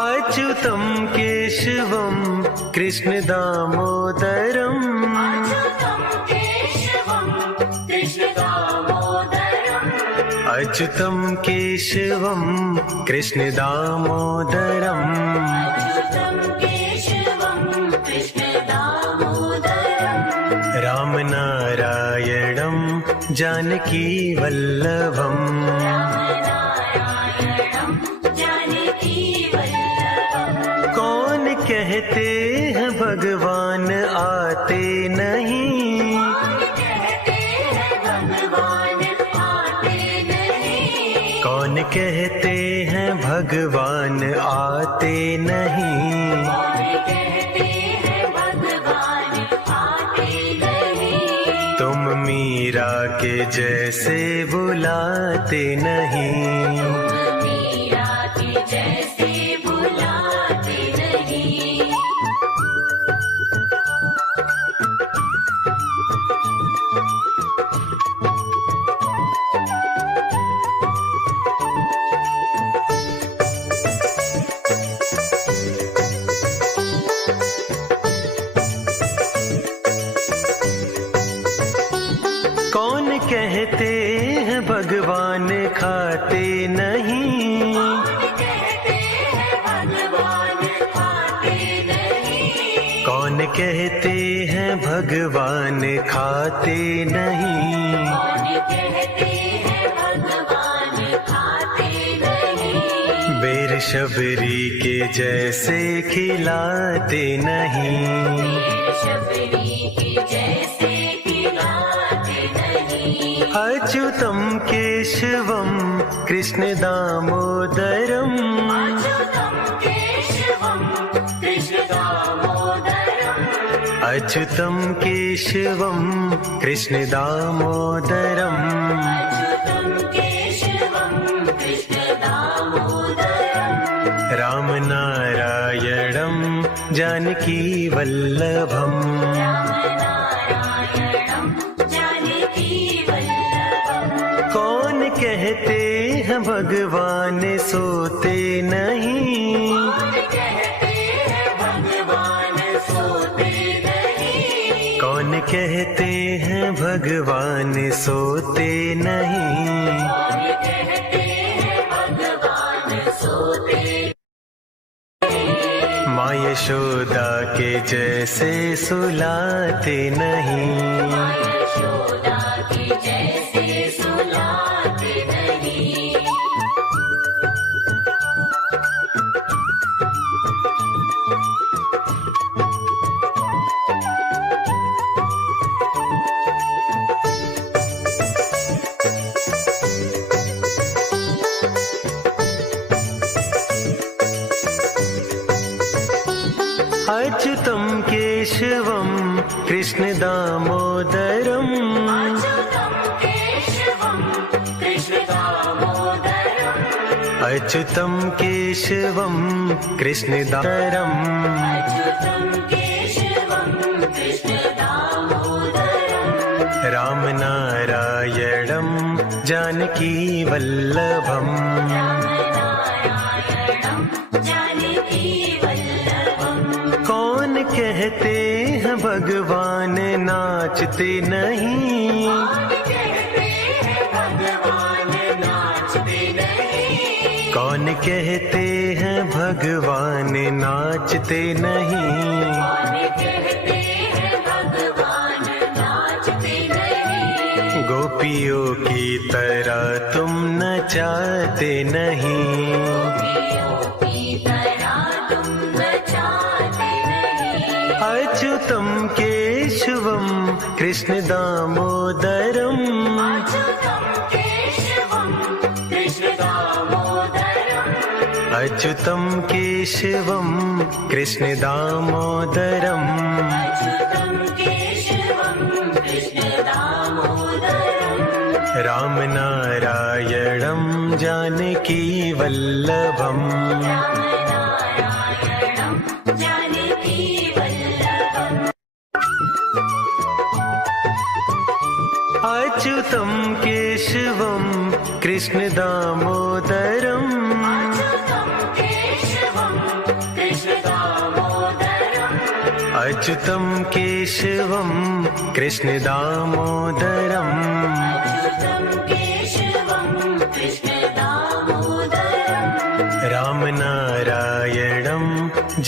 अच्युतं केशवं कृष्णदामोदरम् अच्युतं केशवं कृष्णदामोदरम् रामनारायणं जानकी वल्लभम् कौन कहते हैं भगवान आते नहीं, कौन कहते हैं भगवान आते नहीं, तुम मीरा के जैसे बुलाते नहीं, कौन कहते हैं भगवान खाते नहीं, कौन कहते हैं भगवान खाते नहीं, बेर शबरी के जैसे खिलाते नहीं, अच्युतं केशवं कृष्णदामोदरम् अच्युतं केशवं कृष्णदामोदरम् रामनारायणं जानकी वल्लभम् कौन कहते हैं भगवान सोते नहीं, कौन कहते हैं भगवान सोते नहीं, माँ यशोदा के जैसे सुलाते नहीं, अच्युतं केशवं कृष्णदामोदरम् अच्युतं केशवं कृष्णदामोदरम् रामनारायणं जानकी वल्लभम् कौन कहते हैं भगवान नाचते नहीं, कौन कहते हैं भगवान नाचते नहीं, गोपियों की तरह तुम नचाते नहीं, अच्युतं केशवं कृष्णदामोदरम् अच्युतं केशवं कृष्णदामोदरम् रामनारायणं जानकी वल्लभम् अच्युतं केशवं कृष्णदामोदरम् अच्युतं केशवं कृष्ण दामोदरम् रामनारायणं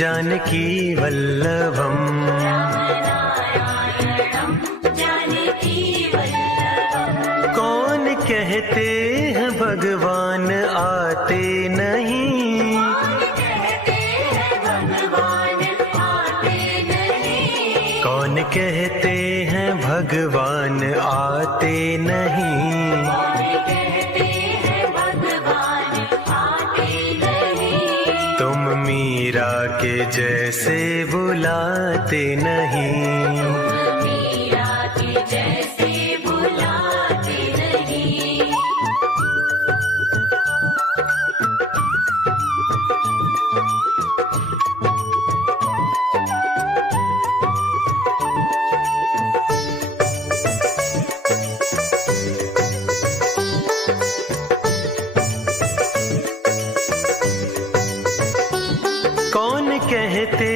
जानकी वल्लभम् कौन कहते हैं भगवान आते नहीं, कौन कहते हैं भगवान आते नहीं। तुम मीरा के जैसे बुलाते नहीं, कौन कहते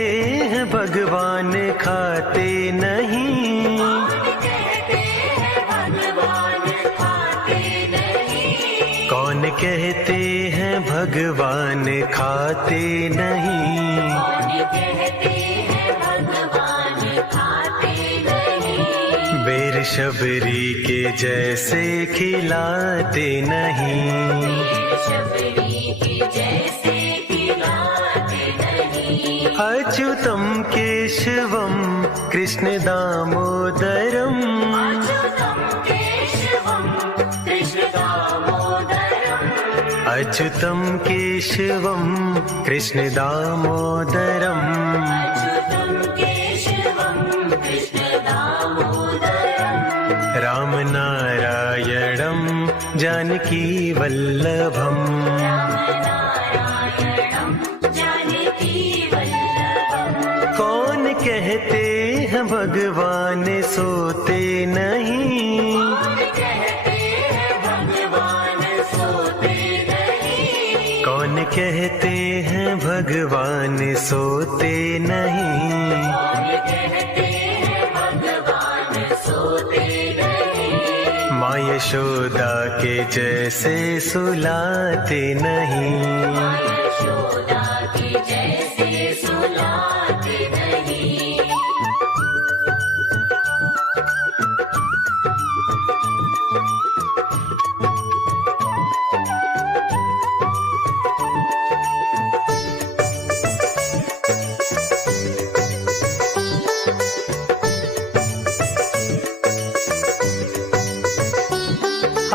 हैं भगवान खाते नहीं, कौन कहते हैं भगवान खाते नहीं। बेर शबरी के जैसे खिलाते नहीं, अच्युतं केशवं कृष्ण दामोदरम् अच्युतं केशवं कृष्ण दामोदरम् रामनारायणं जानकी वल्लभम् कौन कहते हैं भगवान सोते नहीं, कौन कहते हैं भगवान सोते नहीं। माँ यशोदा के जैसे सुलाते नहीं,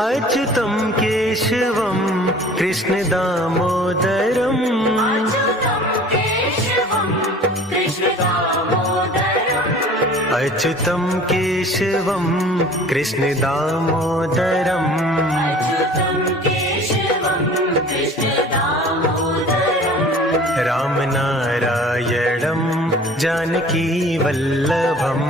अच्युतं केशवं कृष्ण दामोदरम् अच्युतं केशवं कृष्ण दामोदरम् रामनारायणं जानकी वल्लभम्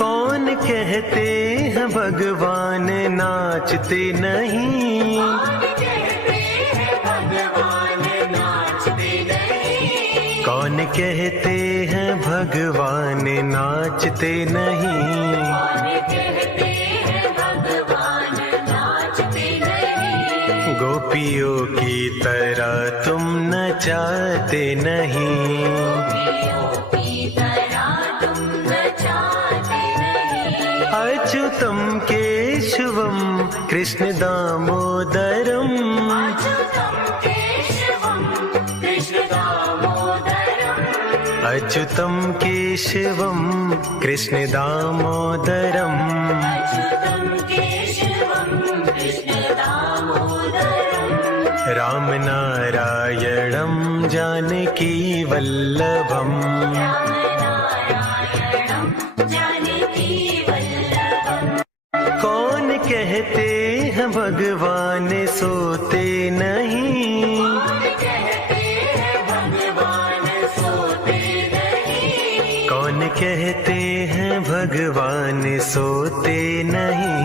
कौन कहते हैं भगवान नाचते नहीं, कौन कहते हैं भगवान नाचते नहीं। गोपियों की तरह तुम नचाते नहीं, अच्युतं केशवं कृष्ण दामोदरम् अच्युतं केशवं कृष्ण दामोदरम् रामनारायणं जानकी वल्लभम् कौन कहते हैं भगवान सोते नहीं, कौन कहते हैं भगवान सोते नहीं।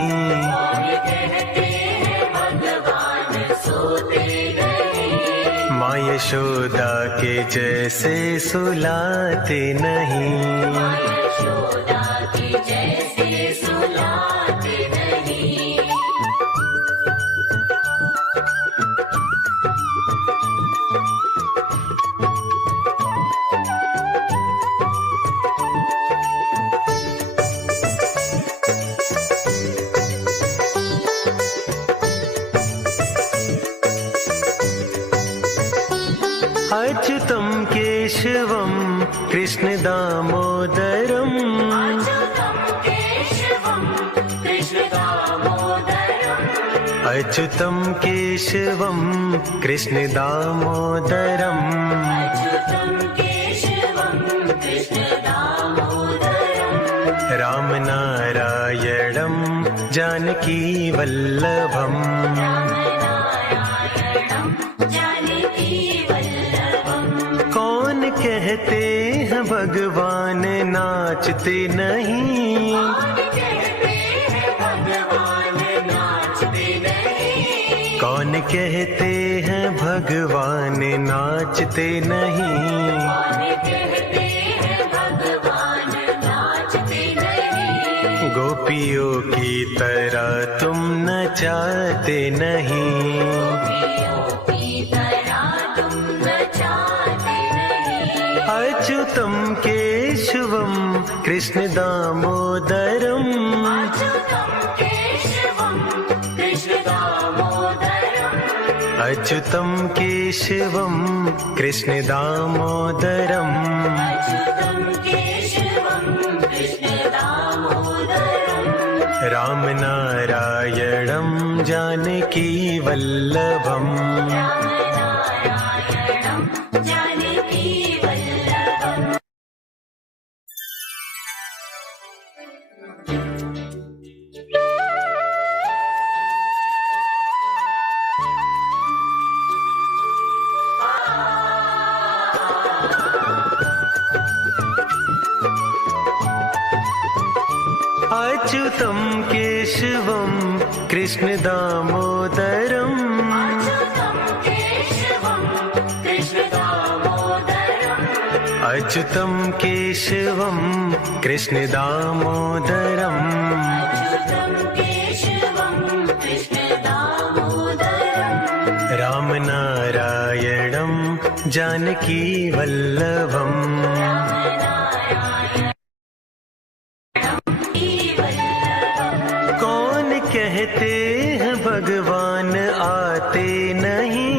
माँ माँ यशोदा के जैसे सुलाते नहीं। माँ यशोदा के जैसे सुलाते नहीं। अच्युतं केशवं कृष्ण दामोदरम्। अच्युतं केशवं कृष्ण दामोदरम्। अच्युतं केशवं कृष्ण दामोदरम्। अच्युतं केशवं कृष्ण दामोदरम्। रामनारायणं जानकी वल्लभम्। रामनारायणं जानकी वल्लभम्। कौन कहते हैं भगवान नाचते नहीं। कौन कहते हैं भगवान नाचते नहीं। कौन कहते हैं भगवान नाचते नहीं। कौन कहते हैं भगवान नाचते नहीं। गोपियों की तरह तुम नचाते नहीं। गोपियों की तरह तुम नचाते नहीं। अच्युतं केशवं कृष्ण दामोदरम्। अच्युतं केशवं कृष्ण दामोदरम्। अच्युतं केशवं कृष्ण दामोदरम्। अच्युतं केशवं कृष्ण दामोदरम्। रामनारायणं जानकी वल्लभम्। रामनारायणं जानकी वल्लभम्। अच्युतं केशवं कृष्ण दामोदरम्। अच्युतं केशवं कृष्ण दामोदरम्। अच्युतं केशवं कृष्ण दामोदरम्। अच्युतं केशवं कृष्ण दामोदरम्। रामनारायणं जानकी वल्लभम्। रामनारायणं वल्लभम्। कौन कहते हैं भगवान आते नहीं।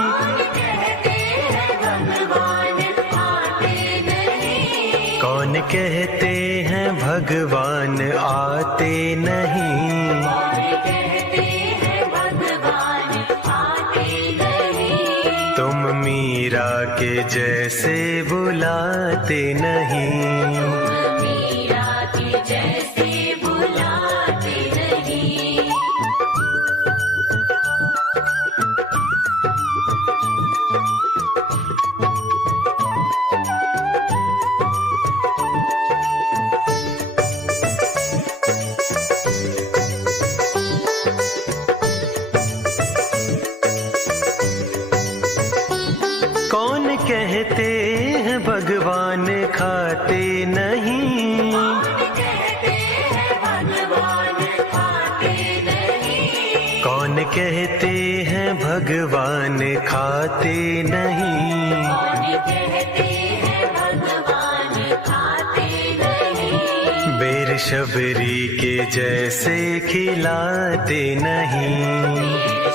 कौन कहते हैं भगवान आते नहीं। कौन कहते हैं भगवान आते नहीं। कौन कहते हैं भगवान आते नहीं। तुम मीरा के जैसे बुलाते नहीं। मीरा के जैसे बुलाते नहीं। कौन कहते हैं भगवान खाते नहीं। कौन कहते हैं भगवान खाते नहीं। कौन कहते हैं भगवान खाते नहीं। कौन कहते हैं भगवान खाते नहीं। बेर शबरी के जैसे खिलाते नहीं।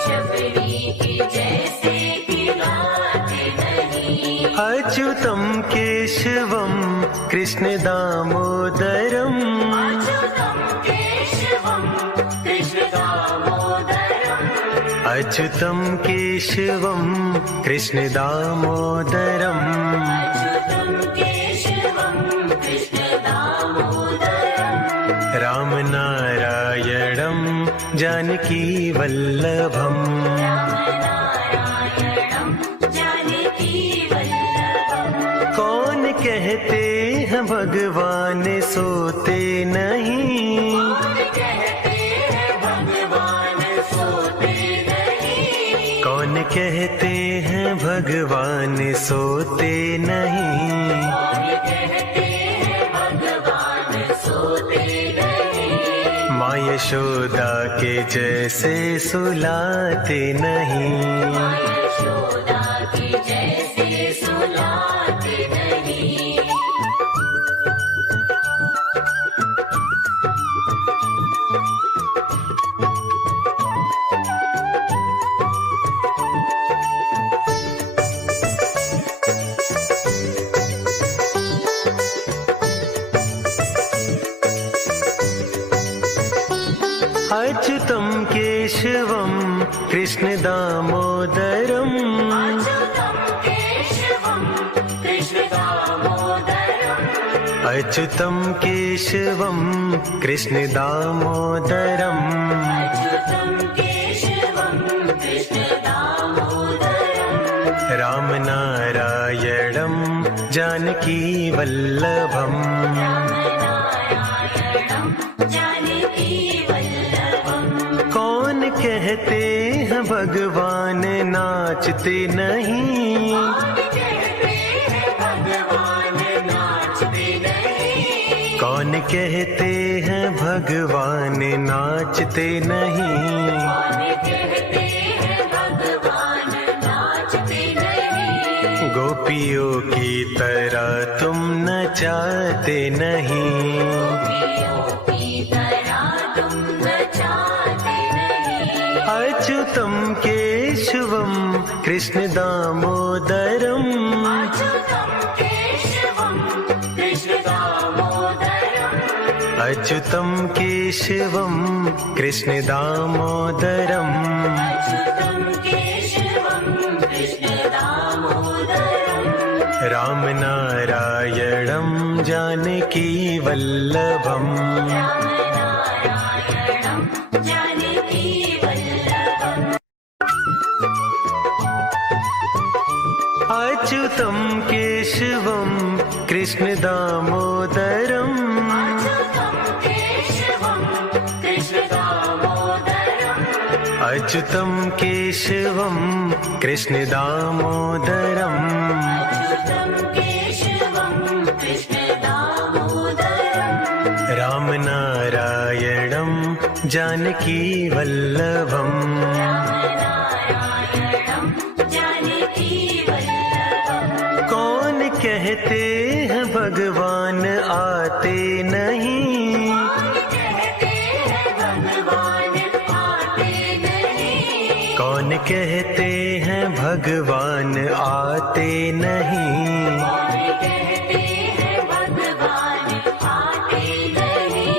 शबरी के जैसे खिलाते नहीं। अच्युतं केशवं कृष्ण दामोदरम्। अच्युतं केशवं कृष्ण दामोदरम्। अच्युतं केशवं कृष्ण दामोदरम्। अच्युतं केशवं कृष्ण दामोदरम्। रामनारायणं जानकी वल्लभम्। रामनारायणं जानकी वल्लभम्। कौन कहते हैं भगवान सोते नहीं। कौन कहते हैं भगवान सोते नहीं। कौन कहते हैं भगवान सोते नहीं, कौन कहते हैं भगवान सोते नहीं, माँ यशोदा के जैसे सुलाते नहीं। माँ यशोदा की जैसे सुलाते नहीं। अच्युतं केशवं कृष्ण दामोदरम्, अच्युतं केशवं कृष्ण दामोदरम्, अच्युतं केशवं कृष्ण दामोदरम्, अच्युतं केशवं कृष्ण दामोदरम्, रामनारायणं जानकी वल्लभम्, रामनारायणं जानकी वल्लभम्। कौन कहते हैं भगवान नाचते नहीं, कौन कहते हैं भगवान नाचते नहीं, कौन कहते हैं भगवान नाचते नहीं। कौन कहते हैं भगवान नाचते नहीं, गोपियों की तरह तुम नचाते नहीं, गोपियों की तरह तुम नचाते नहीं, अच्युतं केशवं कृष्ण दामोदरम्, अच्युतं केशवं कृष्ण दामोदरम्, अच्युतं केशवं कृष्ण दामोदरम्, अच्युतं केशवं कृष्ण दामोदरम्, रामनारायणं जानकी वल्लभम्, रामनारायणं जानकी वल्लभम्, अच्युतं केशवं कृष्ण दामोदरम्, अच्युतं केशवं कृष्ण दामोदरम्, अच्युतं केशवं कृष्ण दामोदरम्, अच्युतं केशवं कृष्ण दामोदरम्, रामनारायणं जानकी वल्लभम्, रामनारायणं जानकी वल्लभम्। कौन कहते हैं भगवान आते नहीं, कौन कहते हैं भगवान आते नहीं, कौन कहते हैं भगवान आते नहीं। कौन कहते हैं भगवान आते नहीं,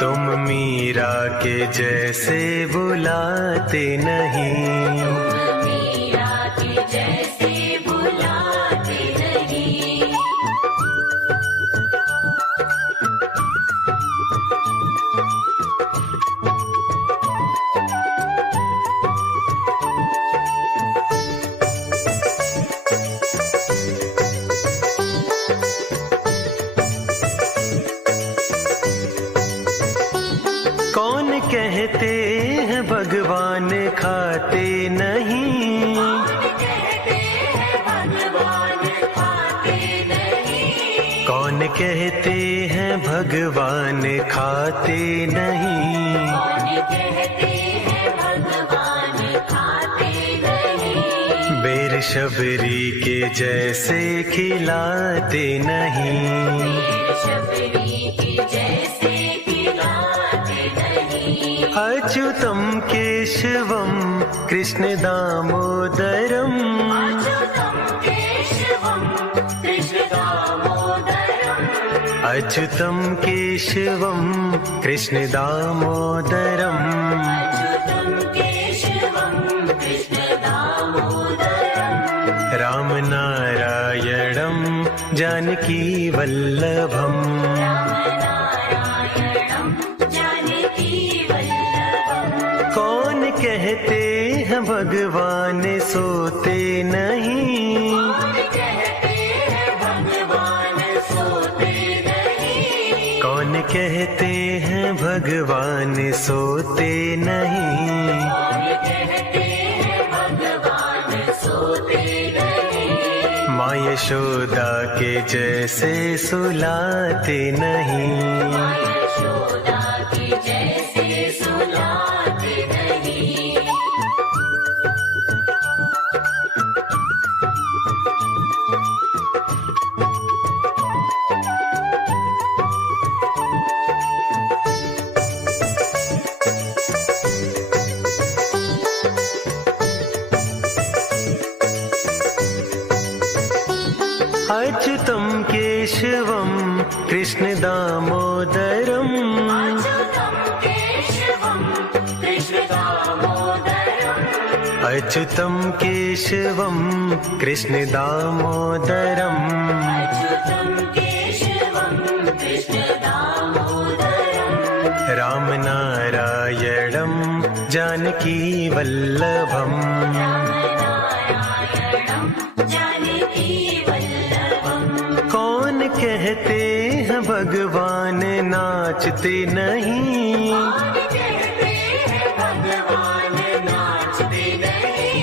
तुम मीरा के जैसे बुलाते नहीं, मीरा के जैसे बुलाते नहीं, कौन कहते हैं भगवान खाते नहीं, कौन कहते हैं भगवान खाते नहीं, कौन कहते हैं भगवान खाते नहीं। कौन कहते हैं भगवान खाते नहीं, बेर शबरी के जैसे खिलाते नहीं, शबरी की जैसे खिलाते नहीं, अच्युतं केशवं कृष्ण दामोदरम्, अच्युतं केशवं कृष्ण दामोदरम्, अच्युतं केशवं कृष्ण दामोदरम्, अच्युतं केशवं कृष्ण दामोदरम्, रामनारायणं जानकी वल्लभम्, रामनारायणं जानकी वल्लभम्। कौन कहते हैं भगवान सोते नहीं, कौन कहते हैं भगवान सोते नहीं, कौन कहते हैं भगवान सोते नहीं। कौन कहते हैं भगवान माँ यशोदा के जैसे सुलाते नहीं। माँ यशोदा के जैसे सुलाते नहीं। अच्युतं केशवं कृष्ण दामोदरम् अच्युतं केशवं कृष्ण दामोदरम्। अच्युतं केशवं कृष्ण दामोदरम् अच्युतं केशवं कृष्ण दामोदरम्। रामनारायणं जानकी वल्लभम् रामनारायणं जानकी वल्लभम्। कौन कहते हैं भगवान नाचते नहीं। कौन कहते हैं भगवान नाचते नहीं।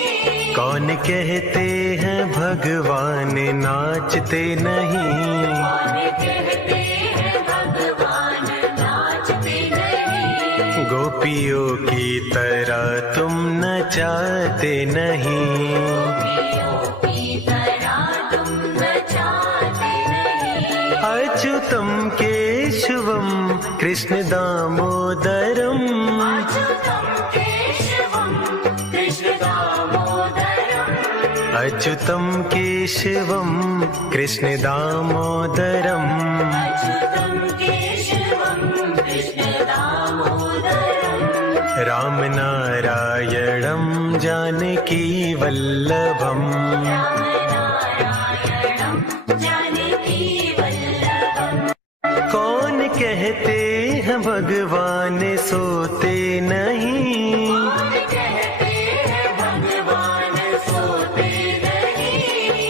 कौन कहते हैं भगवान नाचते नहीं। कौन कहते हैं भगवान नाचते नहीं। गोपियों की तरह तुम नचाते नहीं। गोपियों की तरह तुम नचाते नहीं। अच्युतं केशवं कृष्ण दामोदरम् अच्युतं केशवं कृष्ण दामोदरम्। अच्युतं केशवं कृष्ण दामोदरम् अच्युतं केशवं कृष्ण दामोदरम्। रामनारायणं जानकी वल्लभम् रामनारायणं जानकी वल्लभम्। कौन कहते हैं भगवान सोते नहीं। कौन कहते हैं भगवान सोते नहीं।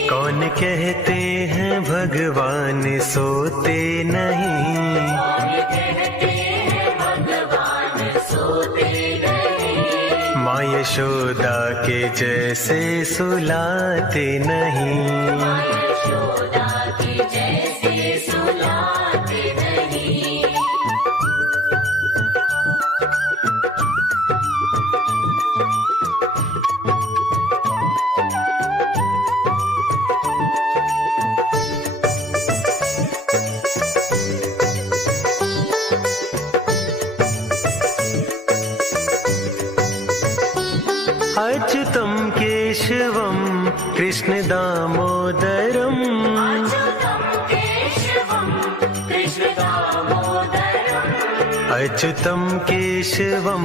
कौन कहते हैं भगवान सोते नहीं। कौन कहते हैं भगवान सोते नहीं। माँ यशोदा के जैसे सुलाते नहीं। माँ यशोदा के जैसे सुलाते नहीं। अच्युतं केशवं कृष्ण दामोदरम् अच्युतं केशवं कृष्ण दामोदरम्। अच्युतं केशवं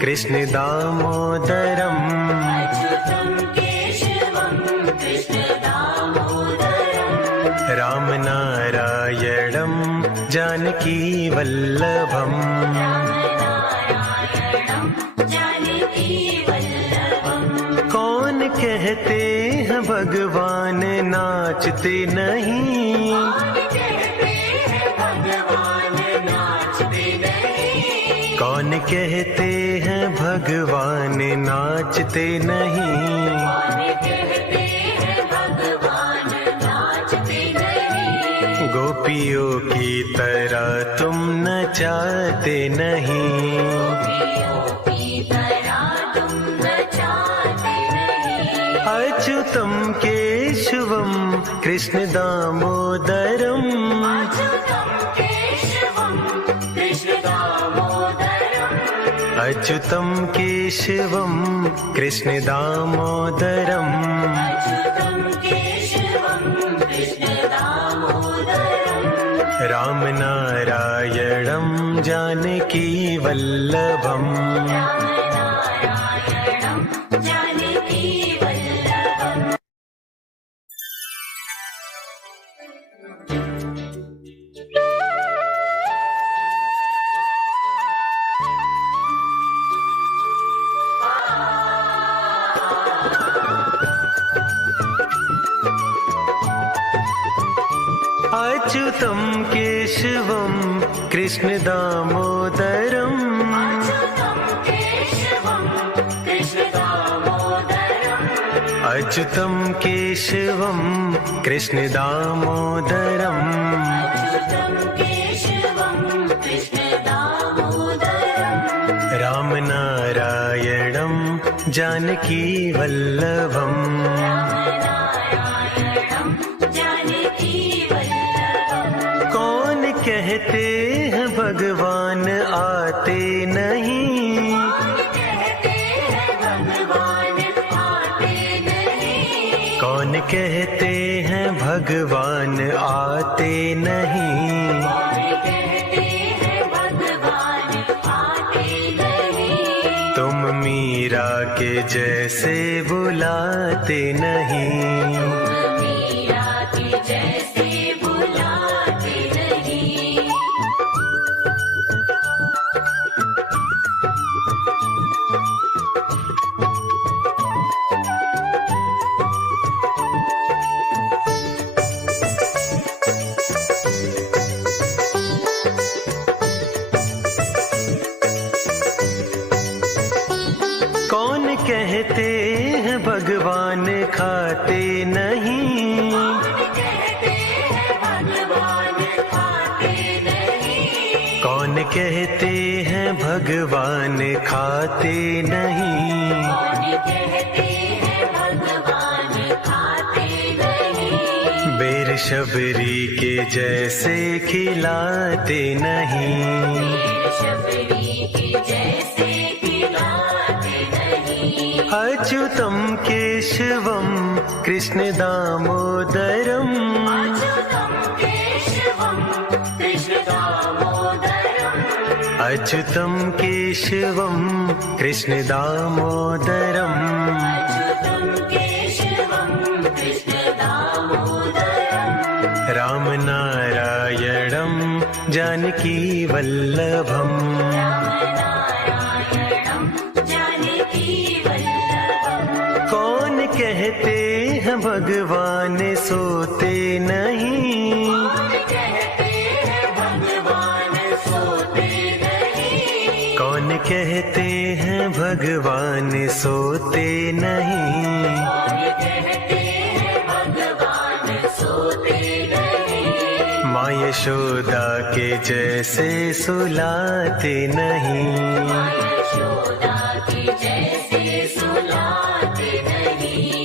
कृष्ण दामोदरम् अच्युतं केशवं कृष्ण दामोदरम्। रामनारायणं जानकी वल्लभम् रामनारायणं जानकी वल्लभम्। कौन कहते हैं भगवान नाचते नहीं। कौन कहते हैं भगवान नाचते नहीं। कौन कहते हैं भगवान नाचते नहीं। कौन कहते हैं भगवान नाचते नहीं। गोपियों की तरह तुम नचाते नहीं। गोपियों की तरह तुम नचाते नहीं। अच्युतं केशवं कृष्ण दामोदरम् अच्युतं केशवं कृष्ण दामोदरम्। अच्युतं केशवं कृष्ण दामोदरम् अच्युतं केशवं कृष्ण दामोदरम्। रामनारायणं जानकी वल्लभम् रामनारायणं जानकी वल्लभम्। अच्युतं केशवं कृष्ण दामोदरम् अच्युतं केशवं कृष्ण दामोदरम्। अच्युतं केशवं कृष्णदामोदरम् अच्युतं केशवं कृष्णदामोदरम् रामनारायणं जानकीवल्लभम् रामनारायणं जानकीवल्लभम् कौन कहते हैं भगवान आते नहीं, कौन कहते हैं भगवान आते नहीं कौन कहते हैं भगवान आते नहीं, तुम मीरा के जैसे बुलाते नहीं, मीरा के जैसे बुलाते नहीं। कौन कहते हैं भगवान खाते नहीं, कौन कहते हैं भगवान खाते नहीं, कौन कहते हैं भगवान खाते नहीं, बेर शबरी के जैसे खिलाते नहीं, शबरी के जैसे खिलाते नहीं। अच्युतं केशवं कृष्णदामोदरम् अच्युतं केशवं कृष्णदामोदरम् अच्युतं केशवं कृष्णदामोदरम् अच्युतं केशवं कृष्णदामोदरम् रामनारायणं जानकीवल्लभम् रामनारायणं जानकीवल्लभम् कौन कहते हैं भगवान सोते नहीं, कौन कहते हैं भगवान सोते नहीं, कौन कहते हैं भगवान सोते नहीं, कौन कहते हैं भगवान सोते नहीं। माँ यशोदा के जैसे सुलाते नहीं, यशोदा के जैसे सुलाते नहीं।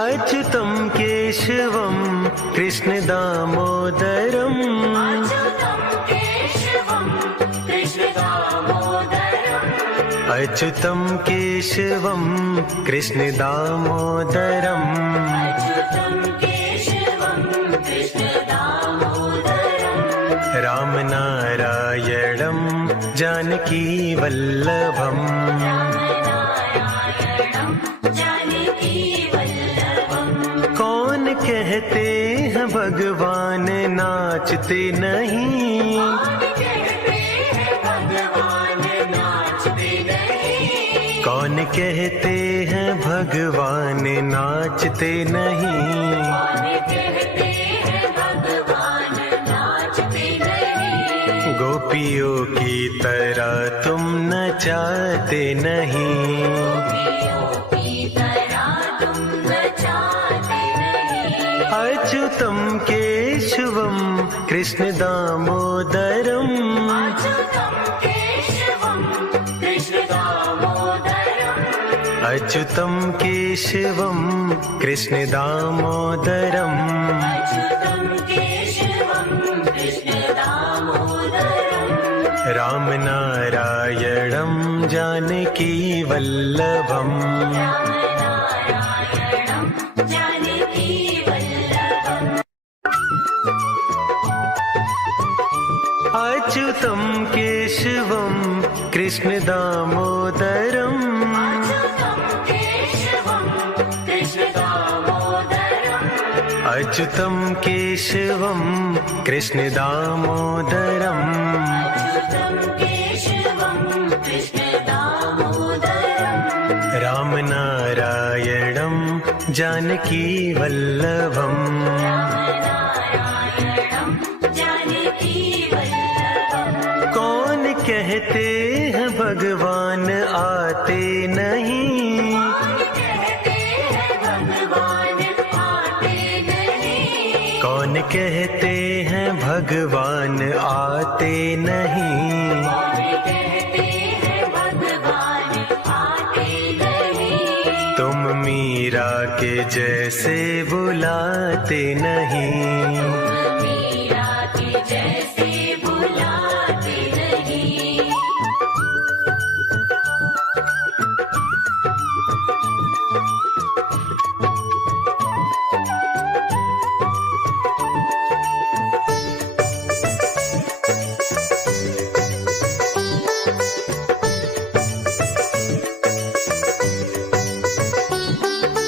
अच्युतं केशवं कृष्णदामोदरम् अच्युतं केशवं कृष्णदामोदरम् अच्युतं केशवं कृष्णदामोदरम् अच्युतं केशवं कृष्णदामोदरम् रामनारायणं जानकीवल्लभम् रामनारायणं जानकीवल्लभम् कौन कहते हैं भगवान नाचते नहीं, कौन कहते हैं भगवान नाचते नहीं, कौन कहते हैं भगवान नाचते नहीं, कौन कहते हैं भगवान नाचते नहीं। गोपियों की तरह तुम नचाते नहीं, गोपियों की तरह तुम नचाते नहीं। अच्युतं केशवं कृष्णदामोदरम् अच्युतं केशवं कृष्णदामोदरम् अच्युतं केशवं कृष्णदामोदरम् अच्युतं केशवं कृष्णदामोदरम् रामनारायणं जानकीवल्लभम् रामनारायणं जानकीवल्लभम् अच्युतं केशवं कृष्णदामोदरम् अच्युतं केशवं कृष्णदामोदरम् अच्युतं केशवं कृष्णदामोदरम् अच्युतं केशवं नारायणं जानकी वल्लभम् नारायणं जानकी वल्लभम् कौन कहते हैं भगवान आते नहीं कहते हैं भगवान आते नहीं कौन कहते हैं भगवान आते नहीं कहते हैं भगवान आते नहीं तुम मीरा के जैसे बुलाते नहीं मीरा के जैसे बुलाते नहीं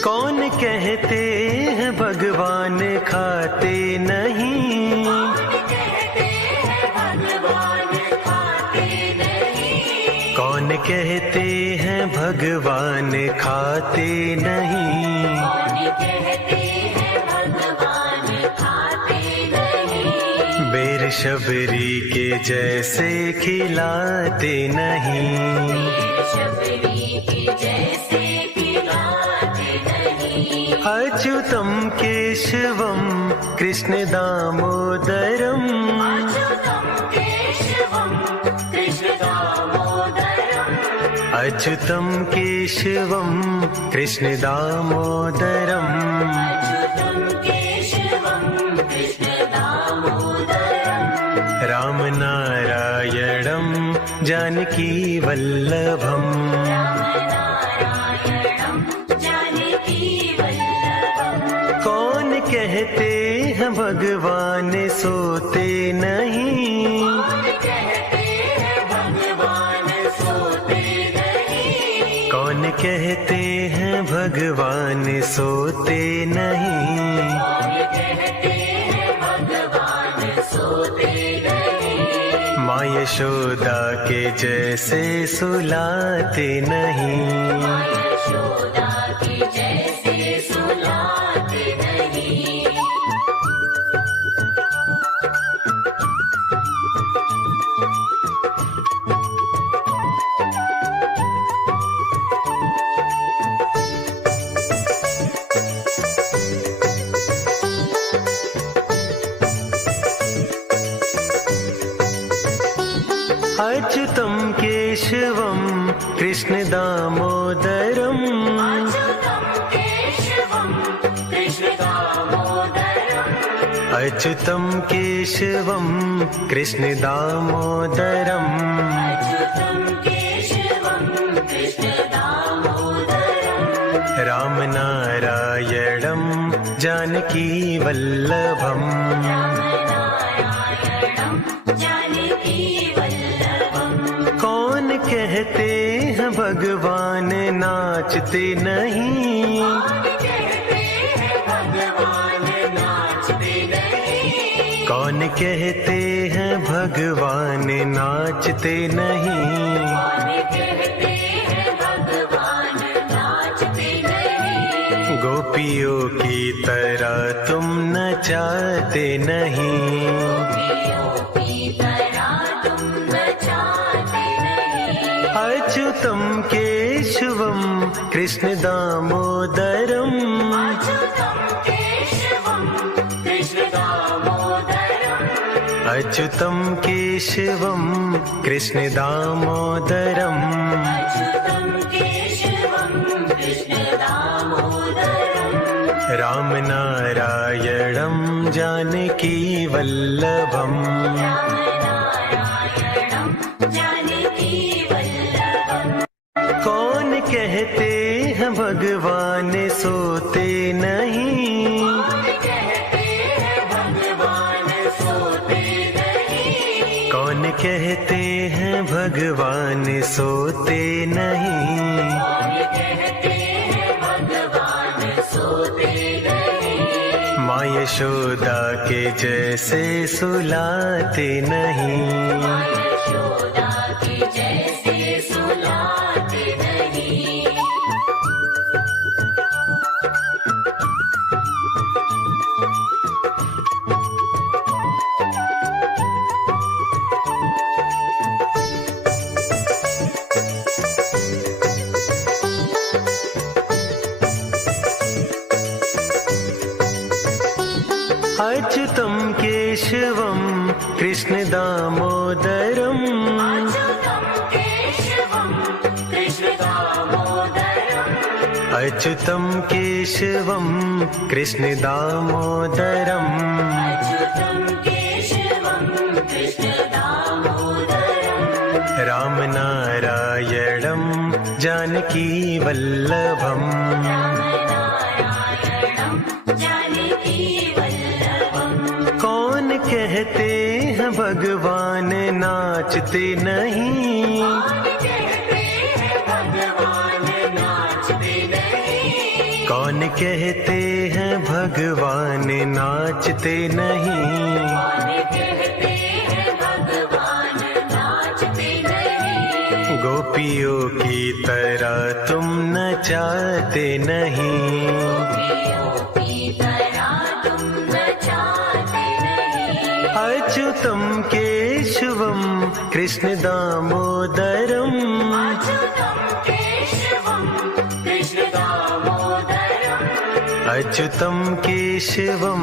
कौन कहते हैं भगवान खाते नहीं कहते हैं भगवान खाते नहीं कौन कहते हैं भगवान खाते नहीं कहते हैं भगवान खाते नहीं बेर शबरी के जैसे खिलाते नहीं शबरी के जैसे खिलाते नहीं अच्युतम केशवम कृष्ण दामोदरम अच्युतं केशवं कृष्ण दामोदरम् अच्युतम केशवम कृष्ण दामोदरम अच्युतं केशवं कृष्ण दामोदरम् राम नारायणं जानकी वल्लभम् नारायणं जानकी वल्लभम् कौन कहते हैं भगवान सोते नहीं कहते हैं भगवान सोते नहीं कौन कहते हैं भगवान सोते नहीं कहते हैं भगवान सोते नहीं माँ यशोदा के जैसे सुलाते नहीं यशोदा के जैसे सुलाते नहीं अच्युतम केशवम कृष्ण दामोदरम अच्युतं केशवं कृष्ण दामोदरम् अच्युतम केशवम कृष्ण दामोदरम अच्युतं केशवं कृष्ण दामोदरम् राम नारायणं जानकी वल्लभम् नारायणं जानकी वल्लभम् कौन कहते हैं भगवान नाचते नहीं कहते हैं भगवान नाचते नहीं कौन कहते हैं भगवान नाचते नहीं कहते हैं भगवान नाचते नहीं गोपियों की तरह तुम नचाते नहीं की तरह तुम नचाते नहीं अच्युतम केशवम कृष्ण दामोदरम अच्युतं केशवं कृष्ण दामोदरम् अच्युतम केशवम कृष्ण दामोदरम अच्युतं केशवं कृष्ण दामोदरम् राम नारायणं जानकी वल्लभम् नारायणं जानकी वल्लभम् कौन कहते हैं भगवान सोते नहीं कहते हैं भगवान सोते नहीं कौन कहते हैं भगवान सोते नहीं कहते हैं भगवान सोते नहीं माँ यशोदा के जैसे सुलाते नहीं यशोदा के जैसे सुलाते नहीं अच्युतं केशवं कृष्ण दामोदरम् अच्युतं केशवं कृष्ण दामोदरम् अच्युतं केशवं कृष्ण दामोदरम् अच्युतं केशवं कृष्ण दामोदरम् रामनारायणं जानकी वल्लभम् रामनारायणं जानकी वल्लभम् कौन कहते हैं भगवान नाचते नहीं कौन कहते हैं भगवान नाचते नहीं कौन कहते हैं भगवान नाचते नहीं कौन कहते हैं भगवान नाचते नहीं गोपियों की तरह तुम नचाते नहीं गोपियों की तरह तुम नचाते नहीं अच्युतं केशवं कृष्ण दामोदरम् अच्युतं केशवं कृष्ण दामोदरम् अच्युतं केशवं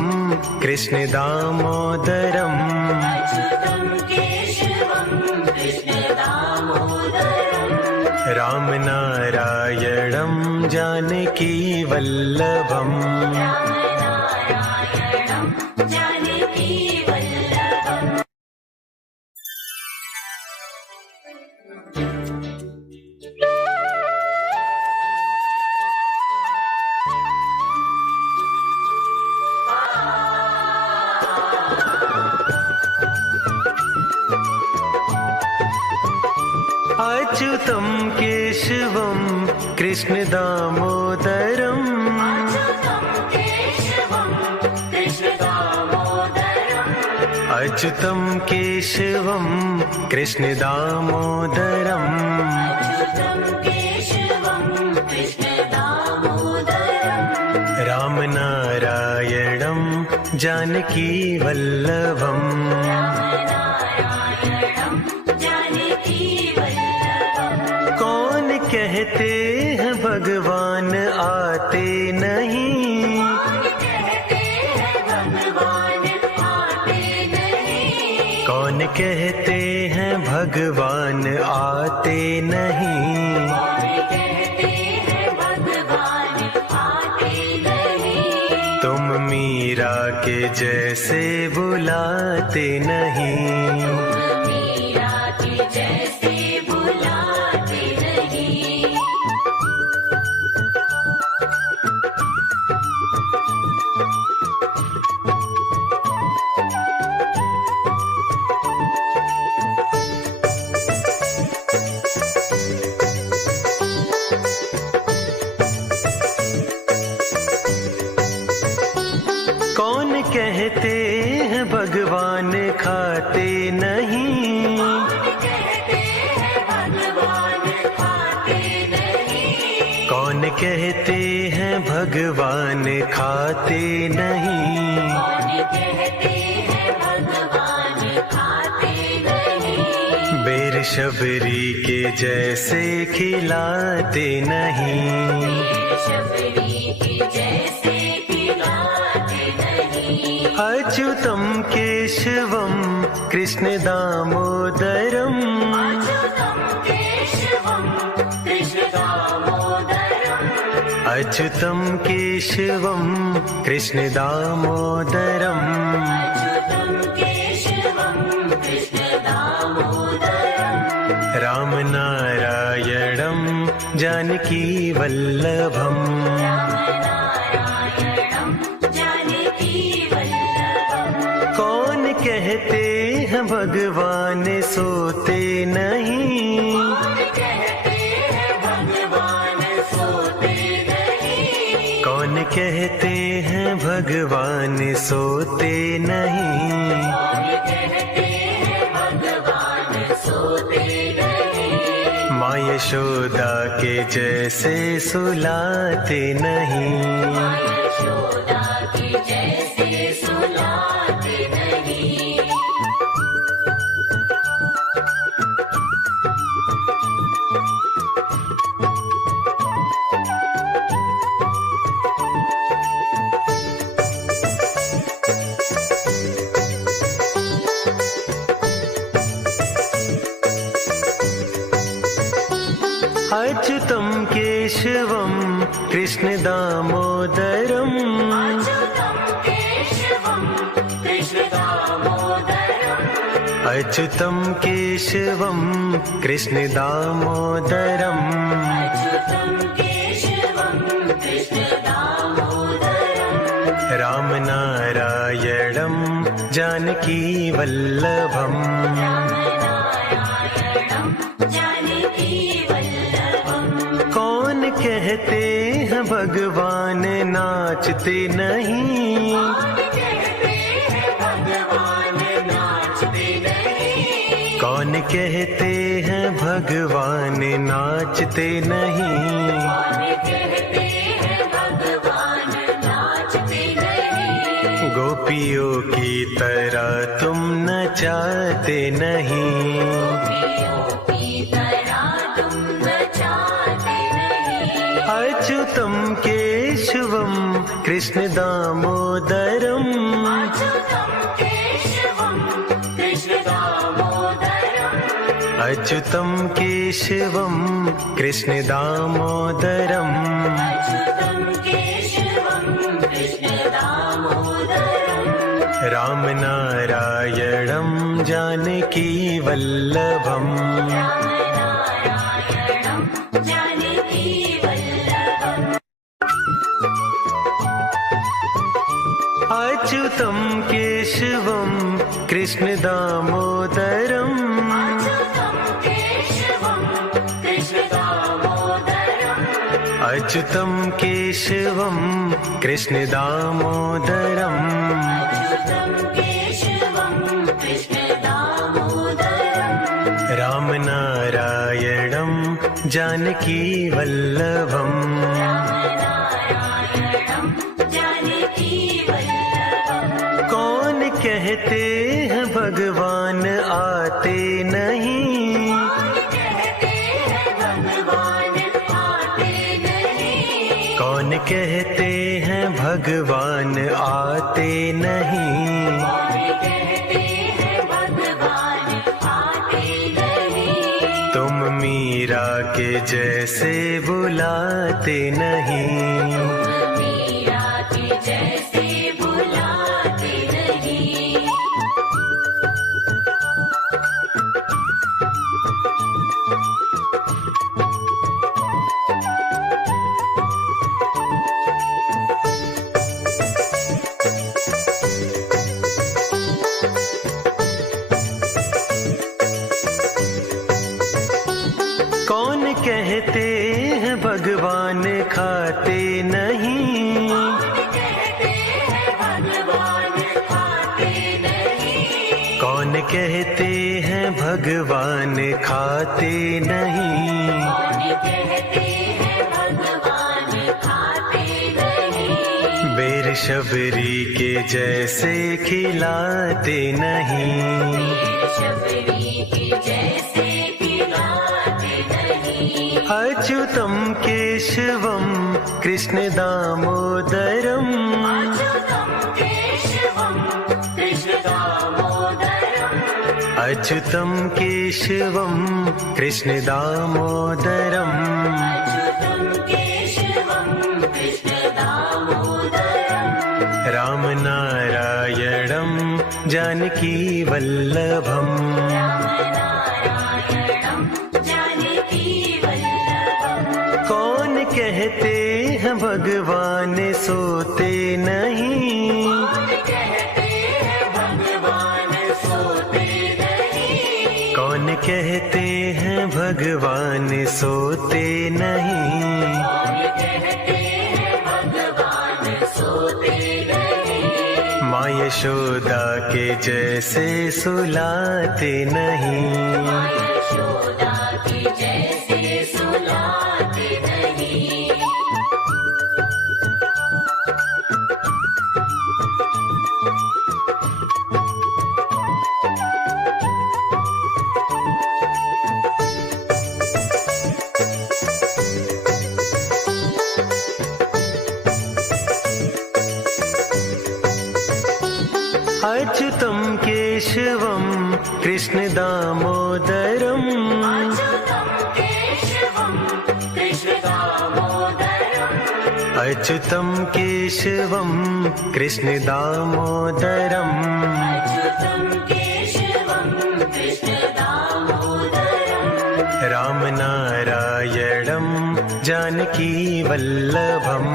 कृष्ण दामोदरम् अच्युतं केशवं कृष्ण दामोदरम् रामनारायणं जानकी वल्लभम् रामनारायणं जानकी वल्लभम् अच्युतं केशवं कृष्ण दामोदरम् अच्युतं केशवं कृष्ण दामोदरम् अच्युतं केशवं कृष्ण दामोदरम् अच्युतं केशवं कृष्ण दामोदरम् रामनारायणं जानकी वल्लभम् रामनारायणं जानकी वल्लभम् कौन कहते हैं भगवान आते नहीं कौन कहते हैं भगवान आते नहीं कौन कहते हैं भगवान आते नहीं कौन कहते हैं भगवान आते नहीं तुम मीरा के जैसे बुलाते नहीं मीरा के जैसे बुलाते नहीं कौन कहते हैं भगवान खाते नहीं कौन कहते हैं भगवान खाते नहीं कौन कहते हैं भगवान खाते नहीं कौन कहते हैं भगवान खाते नहीं बेर शबरी के जैसे खिलाते नहीं शबरी के जैसे खिलाते नहीं अच्युतं केशवं कृष्ण दामोदरम् अच्युतं केशवं कृष्ण दामोदरम् अच्युतं केशवं कृष्ण दामोदरम् अच्युतं केशवं कृष्ण दामोदरम् रामनारायणं जानकी वल्लभम् रामनारायणं जानकी वल्लभम् कौन कहते हैं भगवान सोते नहीं कौन कहते हैं भगवान सोते नहीं कौन कहते हैं भगवान सोते नहीं कौन कहते हैं भगवान सोते नहीं माँ यशोदा के जैसे सुलाते नहीं यशोदा की जैसे सुलाते नहीं कृष्ण दामोदरम् अच्युतं केशवं कृष्ण दामोदरम् अच्युतं केशवं कृष्ण दामोदरम् रामनारायणं जानकी वल्लभम् कौन कहते हैं भगवान नाचते नहीं कौन कहते हैं भगवान नाचते नहीं गोपियों की तरह तुम नचाते नहीं अच्युतं केशवं कृष्ण दामोदरम् अच्युतं केशवं कृष्ण दामोदरम् रामनारायणं जानकी वल्लभम् अच्युतं केशवं कृष्ण दामोदरम् अच्युतं केशवं कृष्ण दामोदरम् रामनारायणं जानकी वल्लभम् कौन कहते हैं भगवान आते नहीं कौन कहते हैं भगवान आते नहीं तुम मीरा के जैसे बुलाते नहीं कौन कहते हैं भगवान खाते नहीं कौन कहते हैं भगवान खाते नहीं बेर शबरी के जैसे खिलाते नहीं अच्युतं केशवं कृष्ण दामोदरम् अच्युतं केशवं कृष्ण दामोदरम् रामनारायणं जानकी वल्लभम् कौन कहते हैं भगवान सोते नहीं कौन कहते हैं भगवान सोते नहीं माँ यशोदा के जैसे सुलाते नहीं अच्युतं केशवं कृष्ण दामोदरम् अच्युतं केशवं कृष्ण दामोदरम् अच्युतं केशवं कृष्ण दामोदरम् रामनारायणं जानकी वल्लभम्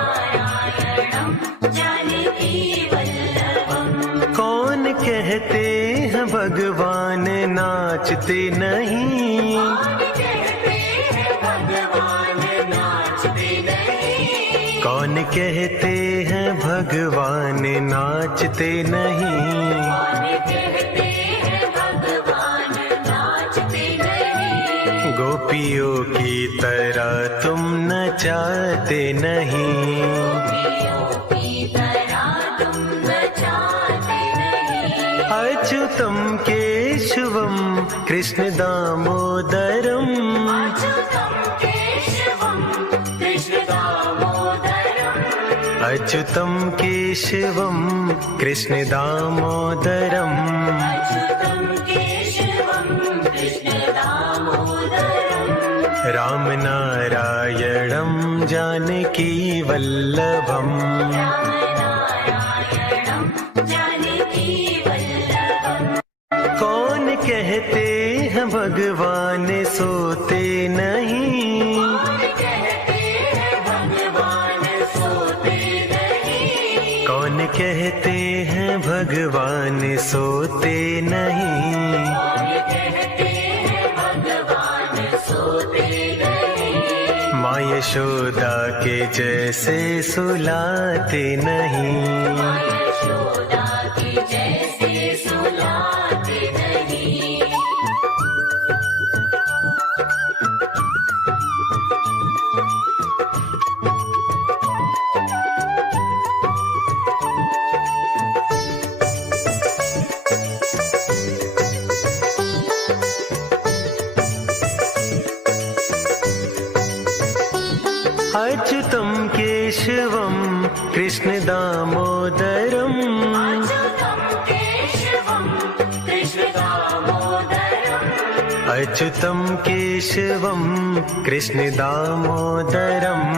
रामनारायणं जानकी वल्लभम् कौन कहते हैं भगवान नाचते नहीं कौन कहते हैं भगवान नाचते नहीं कौन कहते हैं भगवान नाचते नहीं गोपियों की तरह तुम नचाते नहीं अच्युतं केशवं कृष्ण दामोदरम् अच्युतं केशवं कृष्ण दामोदरम् रामनारायणं जानकी वल्लभम् कौन कहते हैं भगवान सोते नहीं कौन कहते हैं भगवान सोते नहीं माँ यशोदा के जैसे सुलाते नहीं अच्युतं केशवं कृष्ण दामोदरम् अच्युतं केशवं कृष्ण दामोदरम्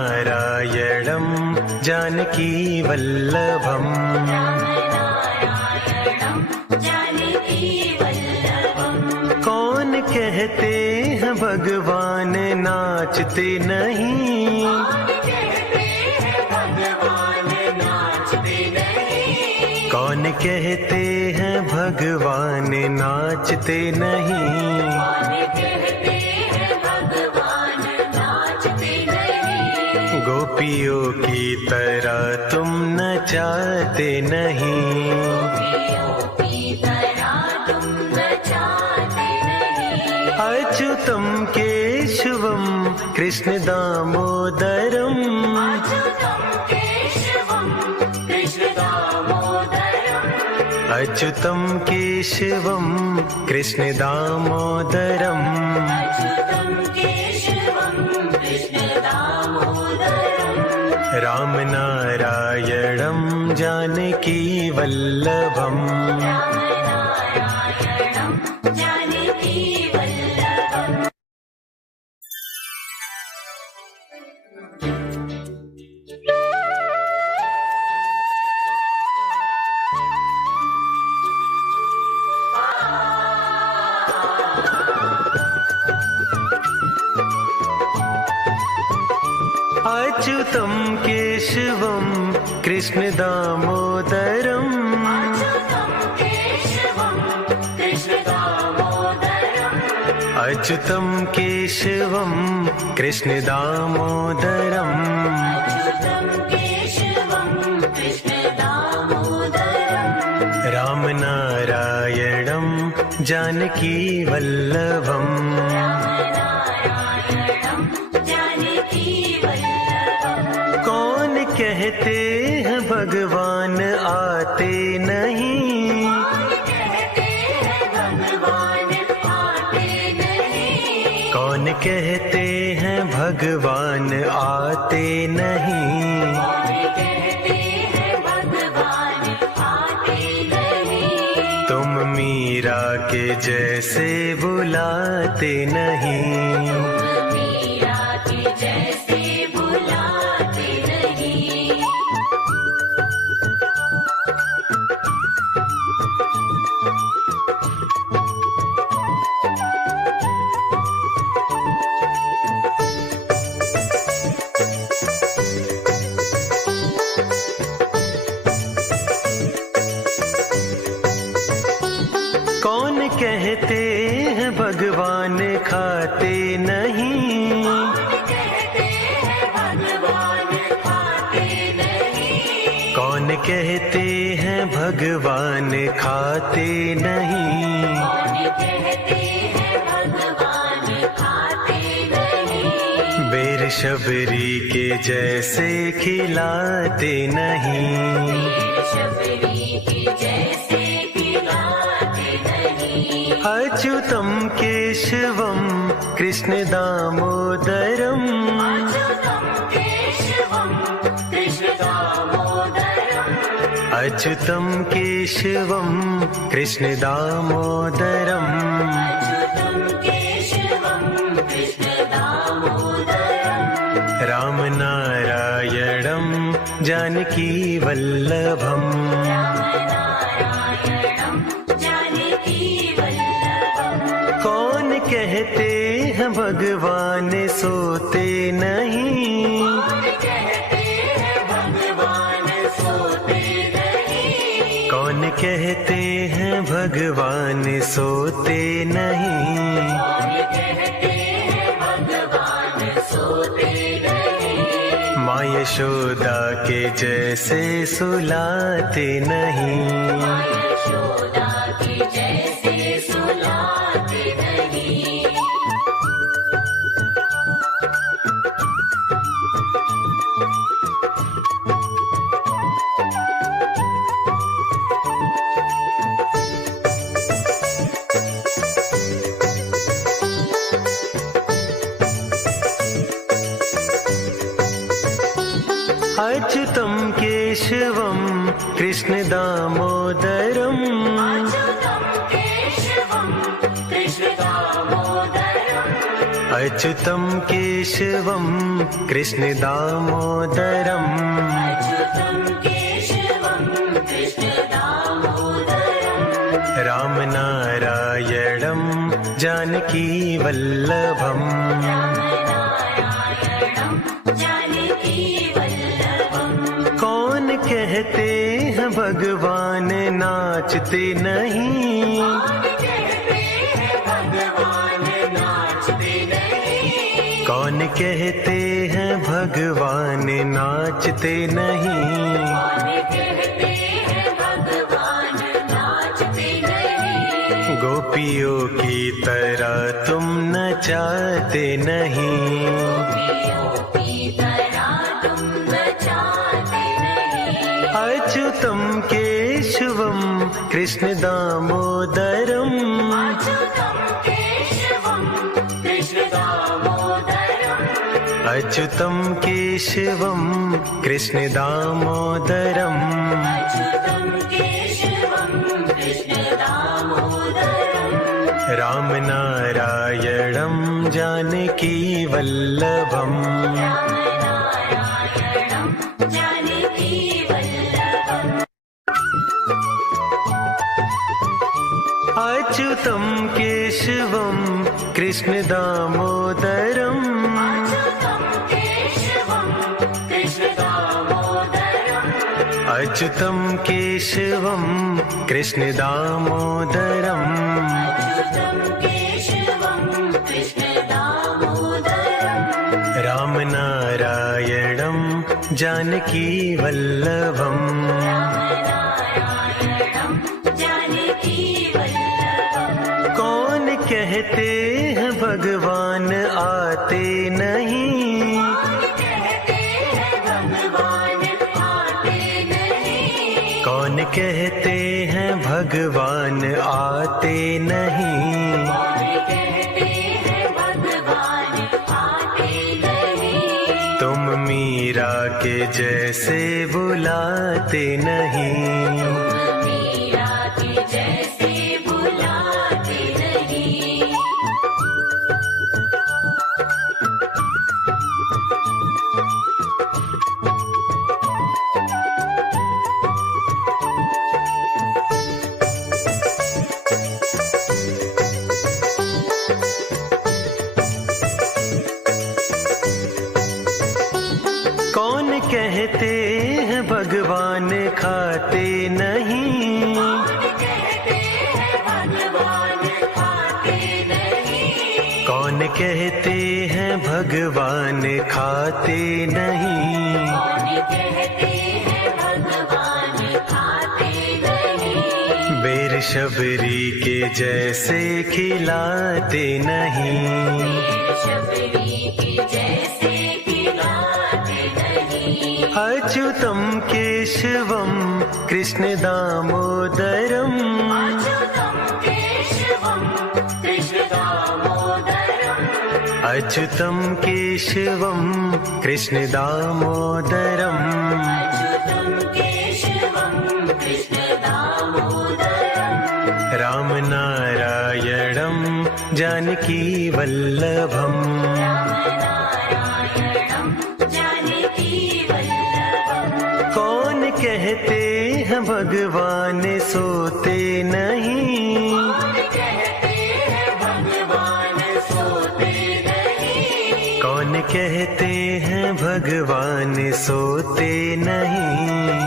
रामनारायणं जानकी वल्लभम् कौन कहते हैं भगवान नाचते नहीं कौन कहते हैं भगवान नाचते नहीं गोपियों की तरह तुम नचाते नहीं अच्युतं केशवं कृष्ण दामोदरम् अच्युतं केशवं कृष्ण दामोदरम् रामनारायणं जानकी वल्लभम् अच्युतं केशवं कृष्ण दामोदरम् अच्युतं केशवं कृष्ण दामोदरम् रामनारायणं जानकी वल्लभम् कौन कहते हैं भगवान आते नहीं कौन कहते हैं भगवान आते नहीं तुम मीरा के जैसे बुलाते नहीं। मीरा के जैसे बुलाते नहीं। कौन कहते हैं भगवान खाते नहीं। कहते हैं भगवान खाते नहीं। कौन कहते हैं भगवान खाते नहीं। कौन कहते हैं भगवान खाते नहीं। बेर शबरी के जैसे खिलाते नहीं। शबरी के जैसे खिलाते नहीं। अच्युतम केशवम कृष्ण दामोदरम। अच्युतम केशवम कृष्ण दामोदरम। अच्युतम केशवम कृष्ण दामोदरम। अच्युतम केशवम कृष्ण दामोदरम। राम नारायणम जानकी वल्लभम। नारायणं जानकी वल्लभम्। कौन कहते हैं भगवान सोते नहीं। कौन कहते हैं भगवान सोते नहीं। कौन कहते हैं भगवान सोते नहीं। कौन कहते हैं भगवान सोते नहीं। माँ यशोदा के जैसे सुलाते नहीं। यशोदा के जैसे सुलाते नहीं। अच्युतम केशवम कृष्ण दामोदरम। अच्युतं केशवं कृष्ण दामोदरम्। अच्युतम केशवम कृष्ण दामोदरम। अच्युतं केशवं कृष्ण दामोदरम्। राम नारायणम जानकी वल्लभम। नारायणं जानकी वल्लभम्। कौन कहते हैं भगवान नाचते नहीं। कौन कहते हैं भगवान नाचते नहीं। कौन कहते हैं भगवान नाचते नहीं। कौन कहते हैं भगवान नाचते नहीं। गोपियों की तरह तुम नचाते नहीं। गोपियों की तरह तुम नचाते नहीं। अच्युतम केशवम कृष्ण दामोदरम। अच्युतं केशवं कृष्ण दामोदरम्। अच्युतम केशवम कृष्ण दामोदरम। अच्युतं केशवं कृष्ण दामोदरम्। राम नारायणम जानकी वल्लभम। नारायणं जानकी वल्लभम्। अच्युतम केशवम कृष्ण दामोदरम। अच्युतं केशवं कृष्ण दामोदरम्। अच्युतम केशवम कृष्ण दामोदरम। अच्युतं केशवं कृष्ण दामोदरम्। राम नारायणम जानकी वल्लभम। नारायणं जानकी वल्लभम्। कौन कहते हैं भगवान आते नहीं। कौन कहते हैं भगवान आते नहीं। कौन कहते हैं भगवान आते नहीं। कौन कहते हैं भगवान आते नहीं। तुम मीरा के जैसे बुलाते नहीं। मीरा के जैसे बुलाते नहीं। कौन कहते हैं भगवान खाते नहीं। कौन कहते हैं भगवान खाते नहीं। बेर शबरी के जैसे खिलाते नहीं। शबरी की जैसे खिलाते नहीं। अच्युतम केशवम कृष्ण दामोदरम। अच्युतम केशवम कृष्ण दामोदरम। अच्युतम केशवम कृष्ण दामोदरम। अच्युतम केशवम कृष्ण दामोदरम। राम नारायणं जानकी वल्लभम। रामनारायणं जानकी वल्लभम। कौन कहते हैं भगवान सोते नहीं। कौन कहते हैं भगवान सोते नहीं। कौन कहते हैं भगवान सोते नहीं।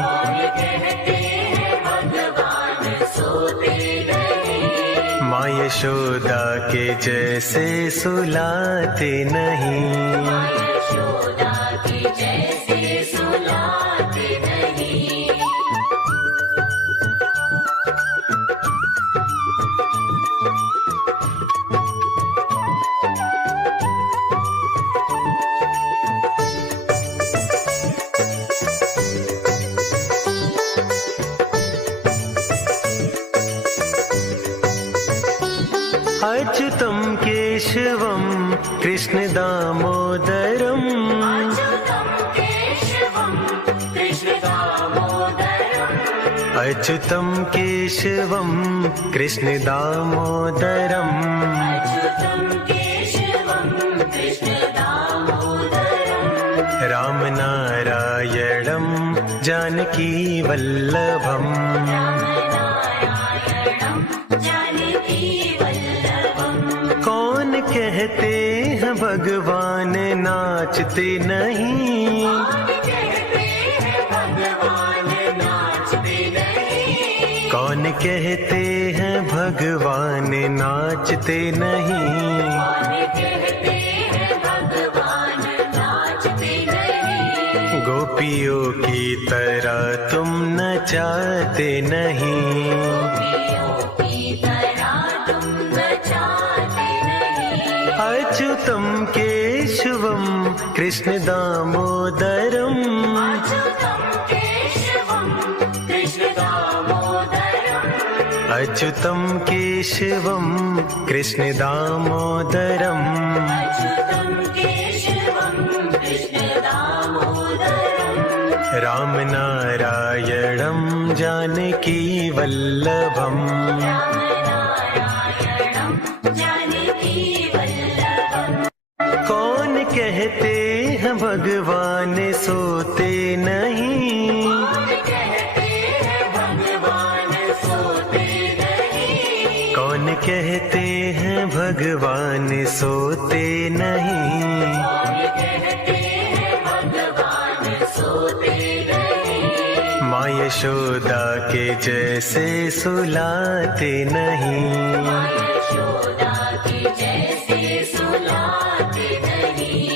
कौन कहते हैं भगवान सोते नहीं। माँ यशोदा के जैसे सुलाते नहीं। यशोदा की जैसे सुलाते नहीं। अच्युतम केशवम कृष्ण दामोदरम। अच्युतम केशवम कृष्ण दामोदरम। अच्युतम केशवम कृष्ण दामोदरम। अच्युतम केशवम कृष्ण दामोदरम। राम नारायणं जानकी वल्लभम। रामनारायणं जानकी वल्लभम। कौन कहते हैं भगवान नाचते नहीं। कौन कहते हैं भगवान नाचते नहीं। कौन कहते हैं भगवान नाचते नहीं। कौन कहते हैं भगवान नाचते नहीं। गोपियों की तरह तुम नचाते नहीं। गोपियों की तरह तुम नचाते नहीं। अच्युतम केशवम कृष्ण दामोदरम। अच्युतम केशवम कृष्ण दामोदरम। अच्युतम केशवम कृष्ण दामोदरम। अच्युतम केशवम कृष्ण दामोदरम। राम नारायणं जानकी वल्लभम। रामनारायणं जानकी वल्लभम। कौन कहते हैं भगवान सोते नहीं। कौन कहते हैं भगवान सोते नहीं। कौन कहते हैं भगवान सोते नहीं। कौन कहते हैं भगवान सोते नहीं। माँ यशोदा के जैसे सुलाते नहीं। यशोदा की जैसे सुलाते नहीं।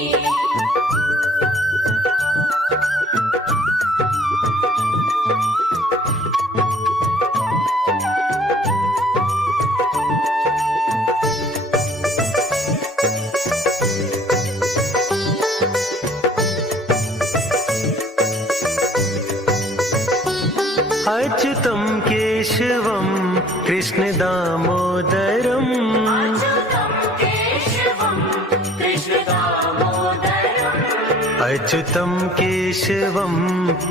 अच्युतम केशवम कृष्ण दामोदरम। अच्युतम केशवम कृष्ण दामोदरम। अच्युतम केशवम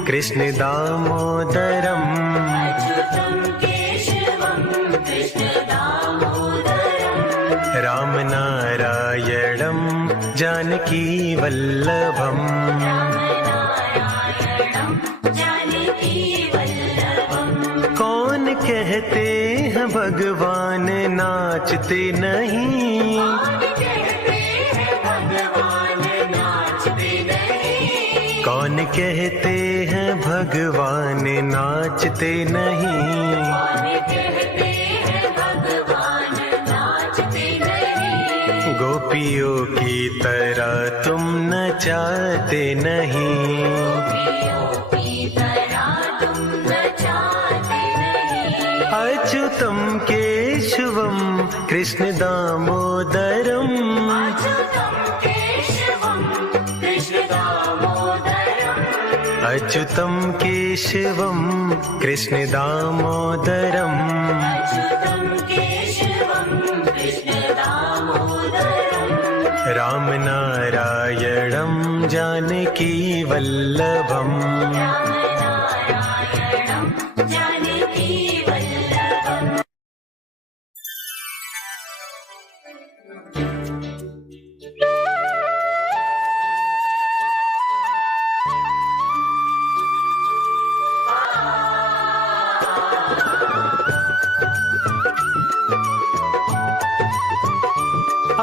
कृष्ण दामोदरम। अच्युतम केशवम कृष्ण दामोदरम। राम नारायणं जानकी वल्लभम। रामनारायणं जानकी वल्लभम। कौन कहते हैं भगवान नाचते नहीं। कौन कहते हैं भगवान नाचते नहीं। कौन कहते हैं भगवान नाचते नहीं। कौन कहते हैं भगवान नाचते नहीं। गोपियों की तरह तुम नचाते नहीं। गोपियों की तरह तुम नचाते नहीं। अच्युतम केशवम कृष्ण दामोदरम। अच्युतं केशवं कृष्ण दामोदरम्। अच्युतम केशवम कृष्ण दामोदरम। अच्युतं केशवं कृष्ण दामोदरम्। राम नारायणं जानकी वल्लभम। राम नारायणं जानकी वल्लभम्।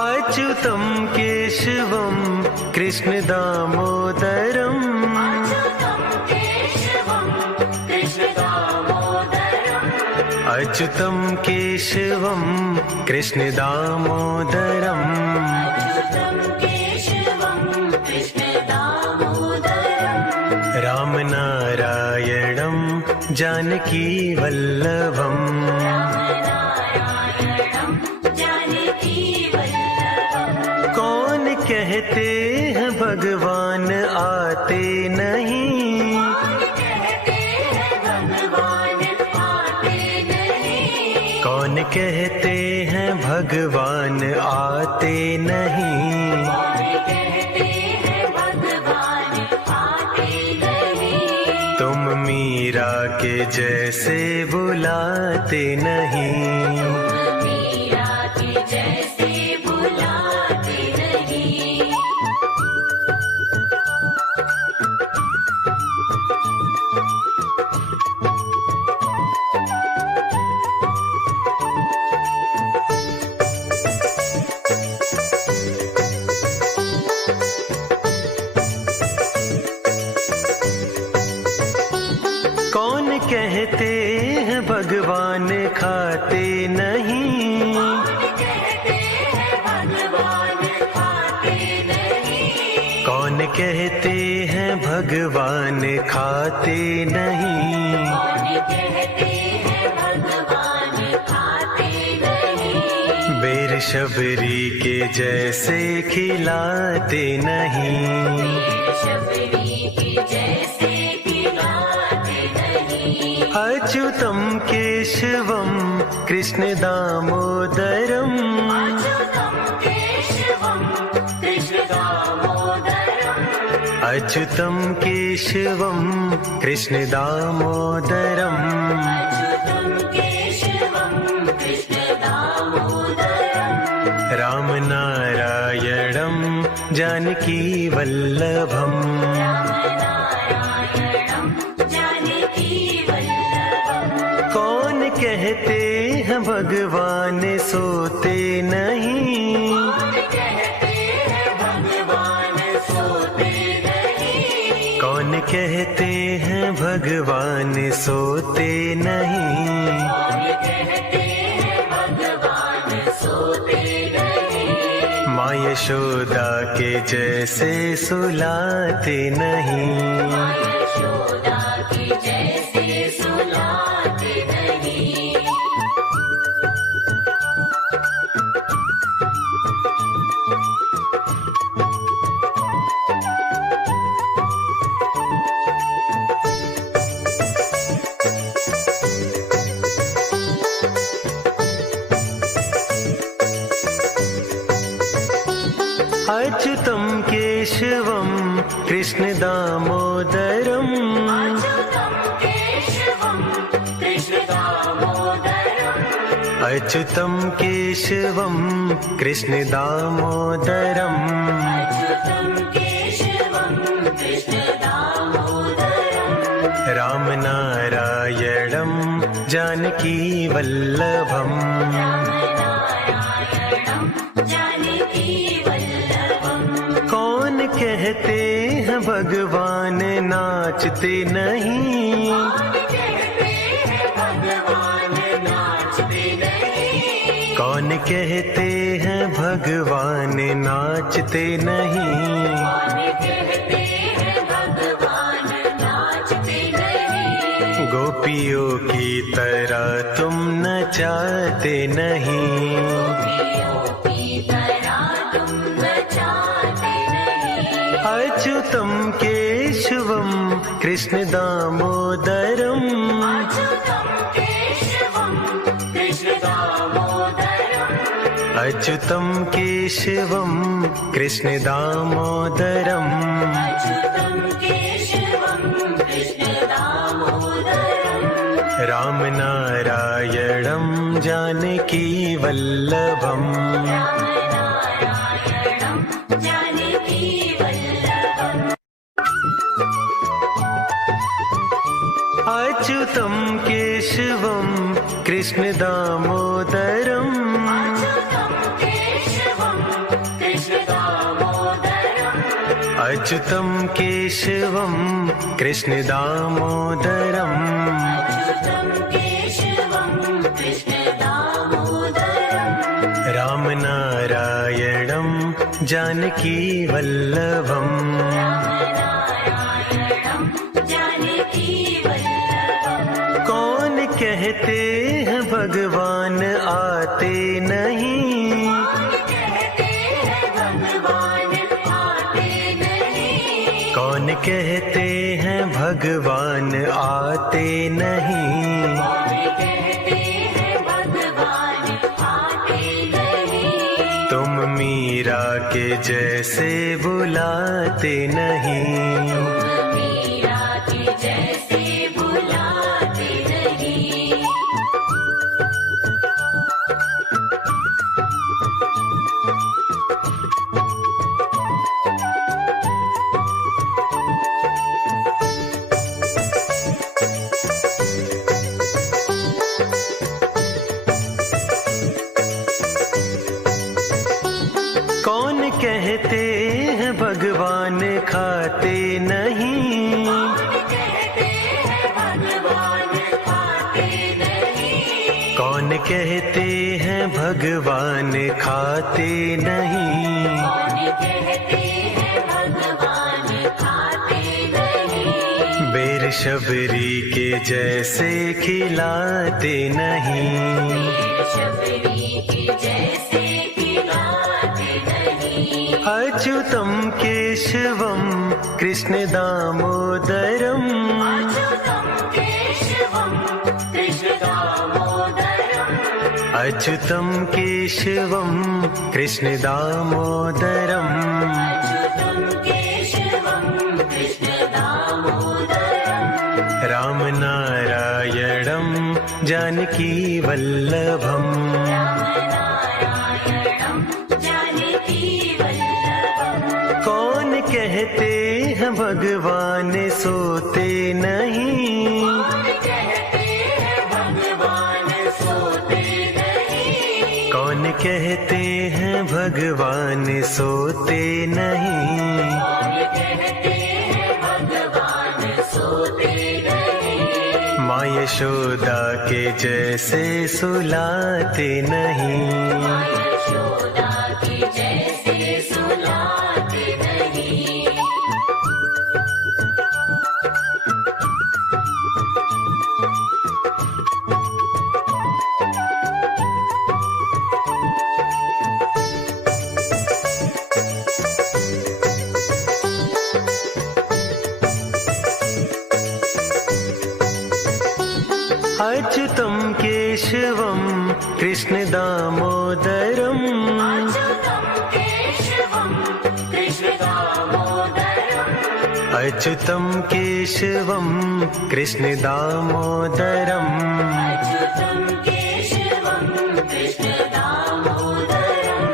अच्युतम केशवम कृष्ण दामोदरम। अच्युतं केशवं कृष्ण दामोदरम्। अच्युतम केशवम कृष्ण दामोदरम। अच्युतं केशवं कृष्ण दामोदरम्। राम नारायणं जानकी वल्लभम। राम नारायणं जानकी वल्लभम्। कौन कहते हैं भगवान आते नहीं। कौन कहते हैं भगवान आते नहीं। कौन कहते हैं भगवान आते नहीं। कौन कहते हैं भगवान आते नहीं। तुम मीरा के जैसे बुलाते नहीं। मीरा के जैसे बुलाते नहीं। कौन कहते हैं भगवान खाते नहीं। कौन कहते हैं भगवान खाते नहीं। कौन कहते हैं भगवान खाते नहीं। कौन कहते हैं भगवान खाते नहीं। बेर शबरी के जैसे खिलाते नहीं। शबरी के जैसे खिलाते नहीं। अच्युतम केशवम कृष्ण दामोदरम। अच्युतं केशवं कृष्ण दामोदरम्। अच्युतम केशवम कृष्ण दामोदरम। अच्युतं केशवं कृष्ण दामोदरम्। राम नारायणं जानकी वल्लभम। राम नारायणं जानकी वल्लभम्। कौन कहते हैं भगवान सोते नहीं। कौन कहते हैं भगवान सोते नहीं। कौन कहते हैं भगवान सोते नहीं। कौन कहते हैं भगवान सोते नहीं। माँ यशोदा के जैसे सुलाते नहीं। यशोदा की जैसे सुलाते नहीं। अच्युतम केशवम कृष्ण दामोदरम। अच्युतं केशवं कृष्ण दामोदरम्। अच्युतम केशवम कृष्ण दामोदरम। अच्युतं केशवं कृष्ण दामोदरम्। राम नारायणं जानकी वल्लभम। राम नारायणं जानकी वल्लभम्। कौन कहते हैं भगवान नाचते नहीं। कौन कहते हैं भगवान नाचते नहीं। कौन कहते हैं हैं भगवान नाचते नहीं। कौन कहते हैं भगवान नाचते नहीं। गोपियों की तरह तुम नचाते नहीं। गोपियों की तरह तुम नचाते नहीं। अच्युतम केशवम कृष्ण दामोदरम। अच्युतं केशवं कृष्ण दामोदरम्। अच्युतम केशवम कृष्ण दामोदरम। अच्युतं केशवं कृष्ण दामोदरम्। राम नारायणं जानकी वल्लभम। राम नारायणं जानकी वल्लभम्। अच्युतम केशवम कृष्ण दामोदरम। अच्युतं केशवं कृष्ण दामोदरम्। अच्युतम केशवम कृष्ण दामोदरम। अच्युतं केशवं कृष्ण दामोदरम्। राम नारायणं जानकी वल्लभम। राम नारायणं जानकी वल्लभम्। कौन कहते हैं भगवान आते नहीं। कौन कहते हैं भगवान आते नहीं। कौन कहते हैं भगवान आते नहीं। कौन कहते हैं भगवान आते नहीं। तुम मीरा के जैसे बुलाते नहीं। मीरा के जैसे बुलाते नहीं। कौन कहते हैं भगवान खाते नहीं। कौन कहते हैं भगवान खाते नहीं। कौन कहते हैं भगवान खाते नहीं। कौन कहते हैं भगवान खाते नहीं। बेर शबरी के जैसे खिलाते नहीं। वीर शबरी के जैसे खिलाते नहीं। अच्युतम केशवम कृष्ण दामोदरम। अच्युतं केशवं कृष्ण दामोदरम्। अच्युतम केशवम कृष्ण दामोदरम। अच्युतं केशवं कृष्ण दामोदरम्। राम नारायणं जानकी वल्लभम। राम नारायणं जानकी वल्लभम्। कौन कहते हैं भगवान सोते नहीं। कौन कहते हैं भगवान सोते नहीं। कौन कहते हैं भगवान सोते नहीं। कौन कहते हैं भगवान सोते नहीं। माँ यशोदा के जैसे सुलाते नहीं। माँ यशोदा के जैसे सुलाते नहीं। अच्युतम केशवम कृष्ण दामोदरम। अच्युतं केशवं कृष्ण दामोदरम्। अच्युतम केशवम कृष्ण दामोदरम। अच्युतं केशवं कृष्ण दामोदरम्।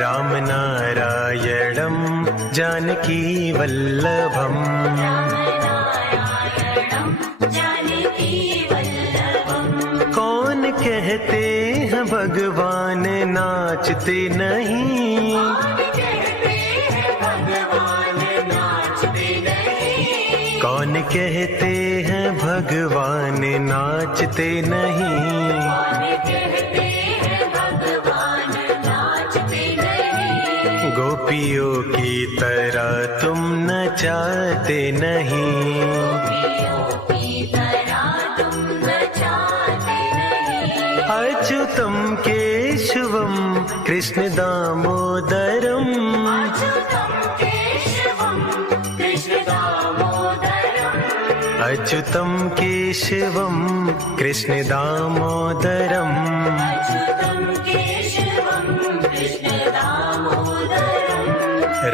राम नारायणं जानकी वल्लभम। राम नारायणं जानकी वल्लभम्। कौन कहते हैं भगवान नाचते नहीं। कौन कहते हैं भगवान नाचते नहीं। कौन कहते हैं भगवान नाचते नहीं। कौन कहते हैं भगवान नाचते गोपियों की तरह तुम नचाते नहीं, गोपियों की तरह तुम नचाते नहीं। अच्युतम केशवम कृष्ण दामोदरम, अच्युतं केशवं कृष्ण दामोदरम्। अच्युतम केशवम कृष्ण दामोदरम, अच्युतं केशवं कृष्ण दामोदरम्।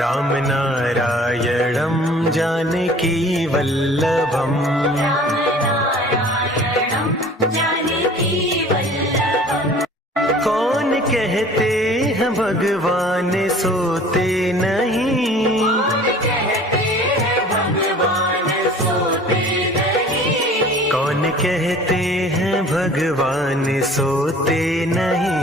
राम नारायणं जानकी वल्लभम, राम नारायणं जानकी वल्लभम्। कौन कहते हैं भगवान सोते नहीं, कौन कहते हैं भगवान सोते नहीं। कौन कहते हैं भगवान सोते नहीं,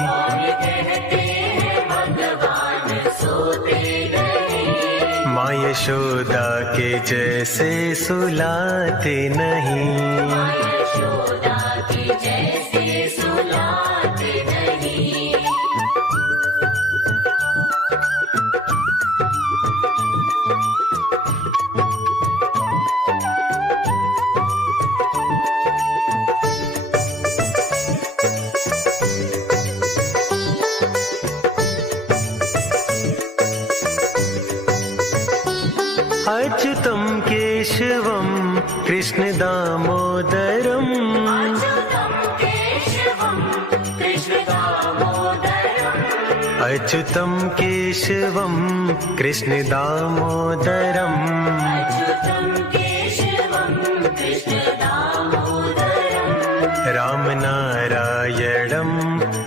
कौन कहते हैं भगवान सोते नहीं। माँ यशोदा के जैसे सुलाते नहीं, माँ यशोदा के जैसे सुलाते नहीं। अच्युतम केशवम कृष्ण दामोदरम, अच्युतं केशवं कृष्ण दामोदरम्। अच्युतम केशवम कृष्ण दामोदरम, अच्युतं केशवं कृष्ण दामोदरम्। राम नारायणं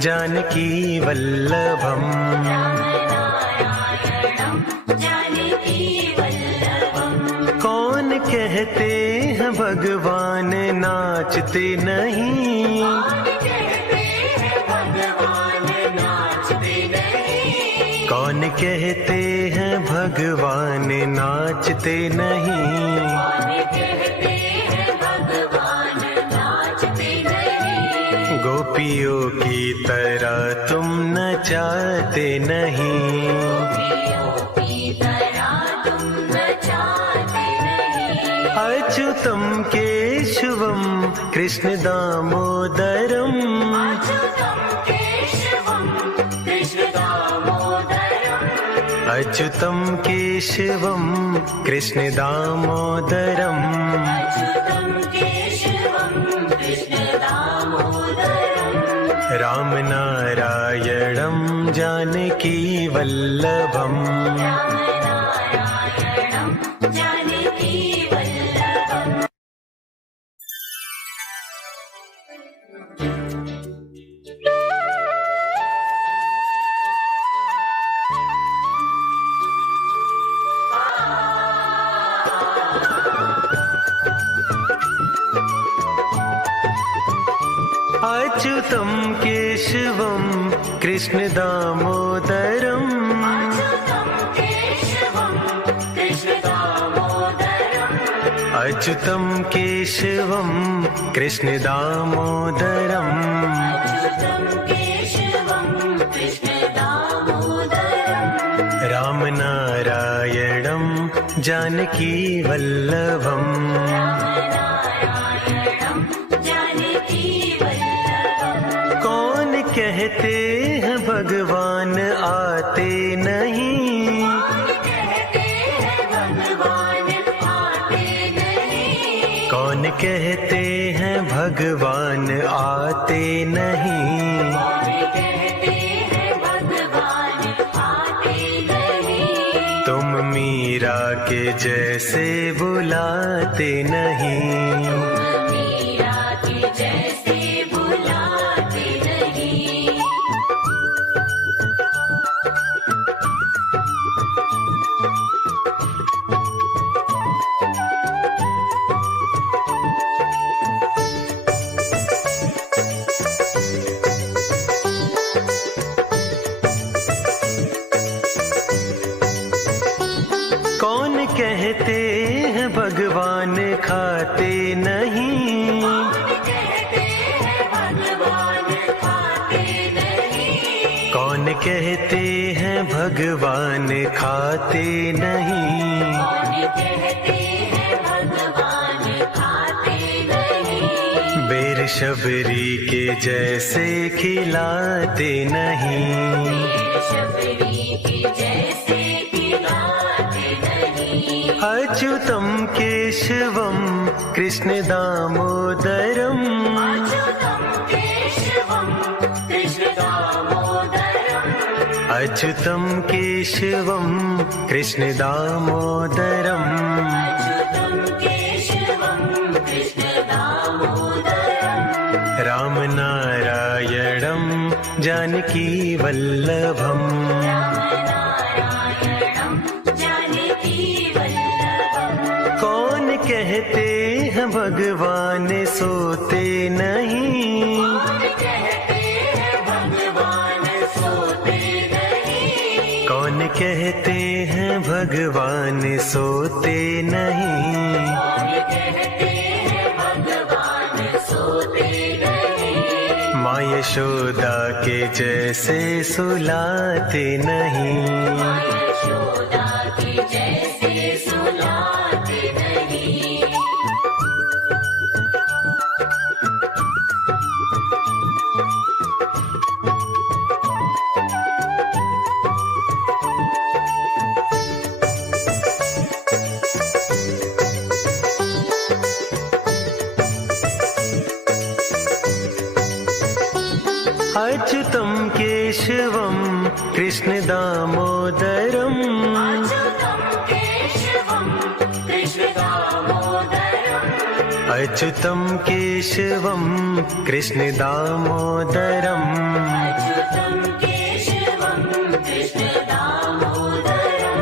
जानकी वल्लभम, राम नारायणं जानकी वल्लभम्। कौन कहते हैं भगवान नाचते नहीं, कौन कहते हैं भगवान नाचते नहीं। कौन कहते हैं भगवान नाचते नहीं, कौन कहते हैं भगवान नाचते नहीं। गोपियों की तरह तुम नचाते नहीं, गोपियों की तरह तुम नचाते नहीं। अच्युतम केशवम कृष्ण दामोदरम, अच्युतं केशवं कृष्ण दामोदरम्। अच्युतम केशवम कृष्ण दामोदरम, अच्युतं केशवं कृष्ण दामोदरम्। राम नारायणं जानकी वल्लभम, राम नारायणं जानकी वल्लभम्। अच्युतम केशवम कृष्ण दामोदरम, अच्युतं केशवं कृष्ण दामोदरम्। अच्युतम केशवम कृष्ण दामोदरम, अच्युतं केशवं कृष्ण दामोदरम्। राम नारायणं जानकी वल्लभम, राम नारायणं जानकी वल्लभम्। कौन कहते हैं भगवान आते नहीं, कौन कहते हैं भगवान आते नहीं। कौन कहते हैं भगवान आते नहीं, कौन कहते हैं भगवान आते नहीं। तुम मीरा के जैसे बुलाते नहीं, मीरा के जैसे बुलाते नहीं। कौन कहते हैं भगवान खाते नहीं, कौन कहते हैं भगवान खाते नहीं। कौन कहते हैं भगवान खाते नहीं, कौन कहते हैं भगवान खाते नहीं, बेर शबरी के जैसे खिलाते नहीं, शबरी के जैसे खिलाते नहीं, अच्युतम केशवम कृष्ण दामोदरम, अच्युतं केशवं कृष्ण दामोदरम्, अच्युतम केशवम कृष्ण दामोदरम, अच्युतं केशवं कृष्ण दामोदरम्, राम नारायणम जानकी वल्लभम, रामनारायणं जानकी वल्लभम्, कौन कहते हैं भगवान सोते नहीं, कौन कहते हैं भगवान सोते नहीं, कौन कहते हैं भगवान सोते नहीं, कौन कहते हैं भगवान सोते नहीं, माँ यशोदा के जैसे सुलाते नहीं, यशोदा के जैसे सुलाते नहीं, अच्युतम केशवम कृष्ण दामोदरम, अच्युतं केशवं कृष्ण दामोदरम्, अच्युतम केशवम कृष्ण दामोदरम, अच्युतं केशवं कृष्ण दामोदरम्,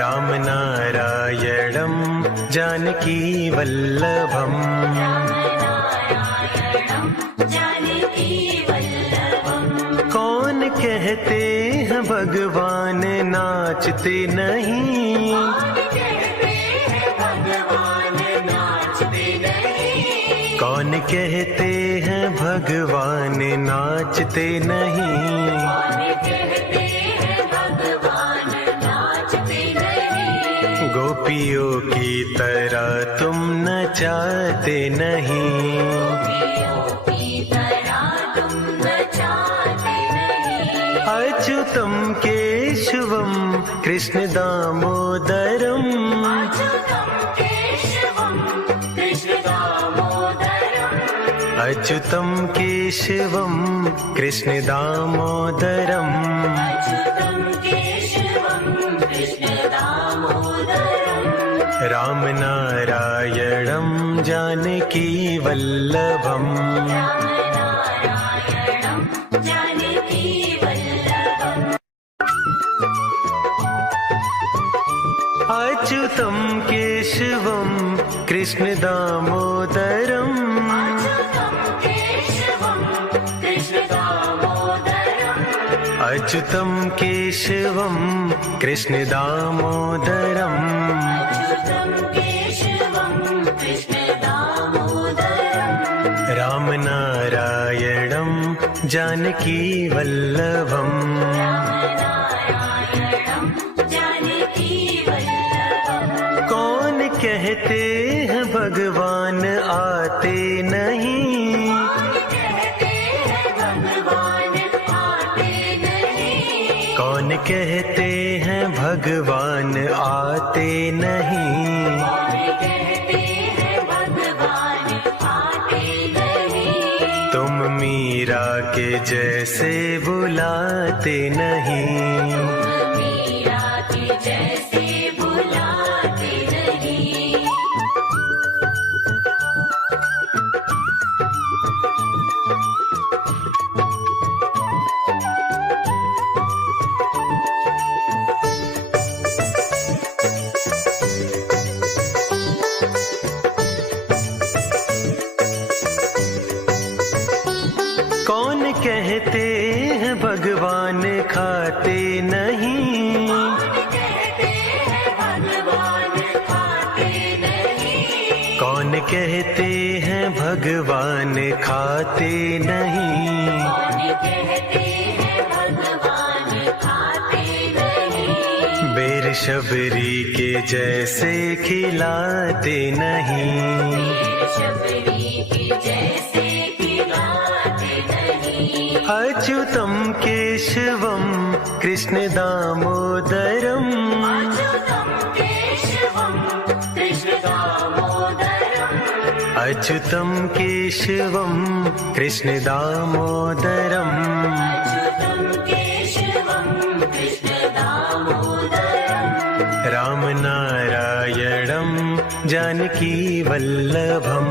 राम नारायणम जानकी वल्लभम, रामनारायणं जानकी वल्लभम्, कौन कहते हैं भगवान नाचते नहीं, कौन कहते हैं भगवान नाचते नहीं, कौन कहते हैं भगवान नाचते नहीं, कौन कहते हैं भगवान नाचते नहीं, गोपियों की तरह तुम नचाते नहीं, गोपियों की तरह तुम नचाते नहीं, अच्युतम केशवम कृष्ण दामोदरम, अच्युतं केशवं कृष्ण दामोदरम्, अच्युतम केशवम कृष्ण दामोदरम, अच्युतं केशवं कृष्ण दामोदरम्, राम नारायणम जानकी वल्लभम, रामनारायणं जानकी वल्लभम्, अच्युतम केशवम कृष्ण दामोदरम, अच्युतं केशवं कृष्ण दामोदरम्, अच्युतम केशवम कृष्ण दामोदरम, अच्युतं केशवं कृष्ण दामोदरम्, राम नारायणम जानकी वल्लभम, रामनारायणं जानकी वल्लभम्, कौन कहते हैं भगवान आते नहीं, कौन कहते हैं भगवान आते नहीं, कौन कहते हैं भगवान आते नहीं, कौन कहते हैं भगवान आते नहीं, तुम मीरा के जैसे बुलाते नहीं, मीरा के जैसे बुलाते नहीं, कौन कहते हैं भगवान खाते नहीं, कौन कहते हैं भगवान खाते नहीं, कौन कहते हैं भगवान खाते नहीं, कौन कहते हैं भगवान शबरी के जैसे खिलाते नहीं, शबरी के जैसे खिलाते नहीं। अच्युतम केशवम कृष्ण दामोदरम, अच्युतं केशवं कृष्ण दामोदरम्। अच्युतम केशवम कृष्ण दामोदरम। अच्युतं केशवं कृष्ण दामोदरम्। राम नारायणं जानकी वल्लभम,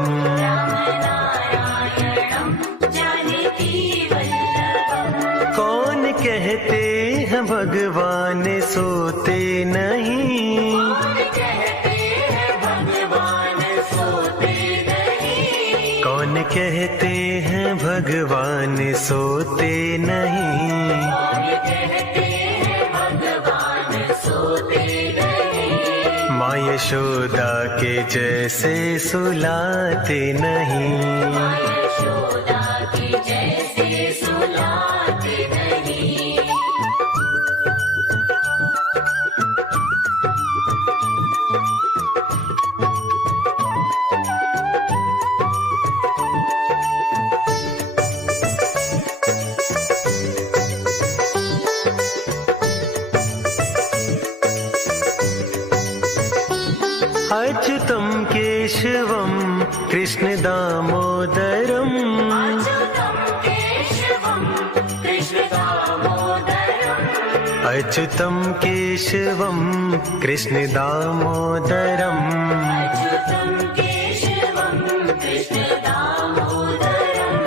रामनारायणं जानकी वल्लभम्। कौन कहते हैं भगवान सोते नहीं, कौन कहते हैं भगवान सोते नहीं। कौन कहते हैं भगवान सोते नहीं। कौन कहते हैं भगवान सोते नहीं। माँ यशोदा के जैसे सुलाते नहीं, यशोदा की जैसे सुलाते नहीं। अच्युतम केशवम कृष्ण दामोदरम, अच्युतं केशवं कृष्ण दामोदरम्। अच्युतम केशवम कृष्ण दामोदरम। अच्युतं केशवं कृष्ण दामोदरम्।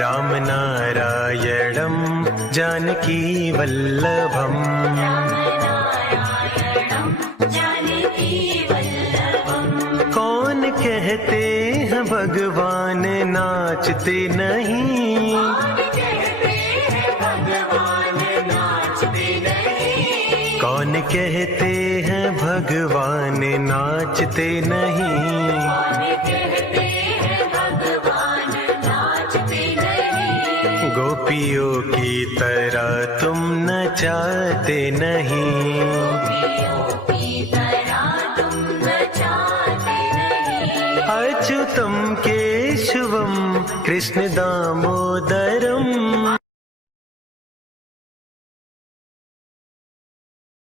राम नारायणं जानकी वल्लभम, रामनारायणं जानकी वल्लभम्। कौन कहते हैं भगवान नाचते नहीं, कौन कहते हैं भगवान नाचते नहीं। कौन कहते हैं भगवान नाचते नहीं। कौन कहते हैं भगवान नाचते नहीं। गोपियों की तरह तुम नचाते नहीं, गोपियों की तरह तुम नचाते नहीं। अच्युतम केशवम कृष्ण दामोदरम।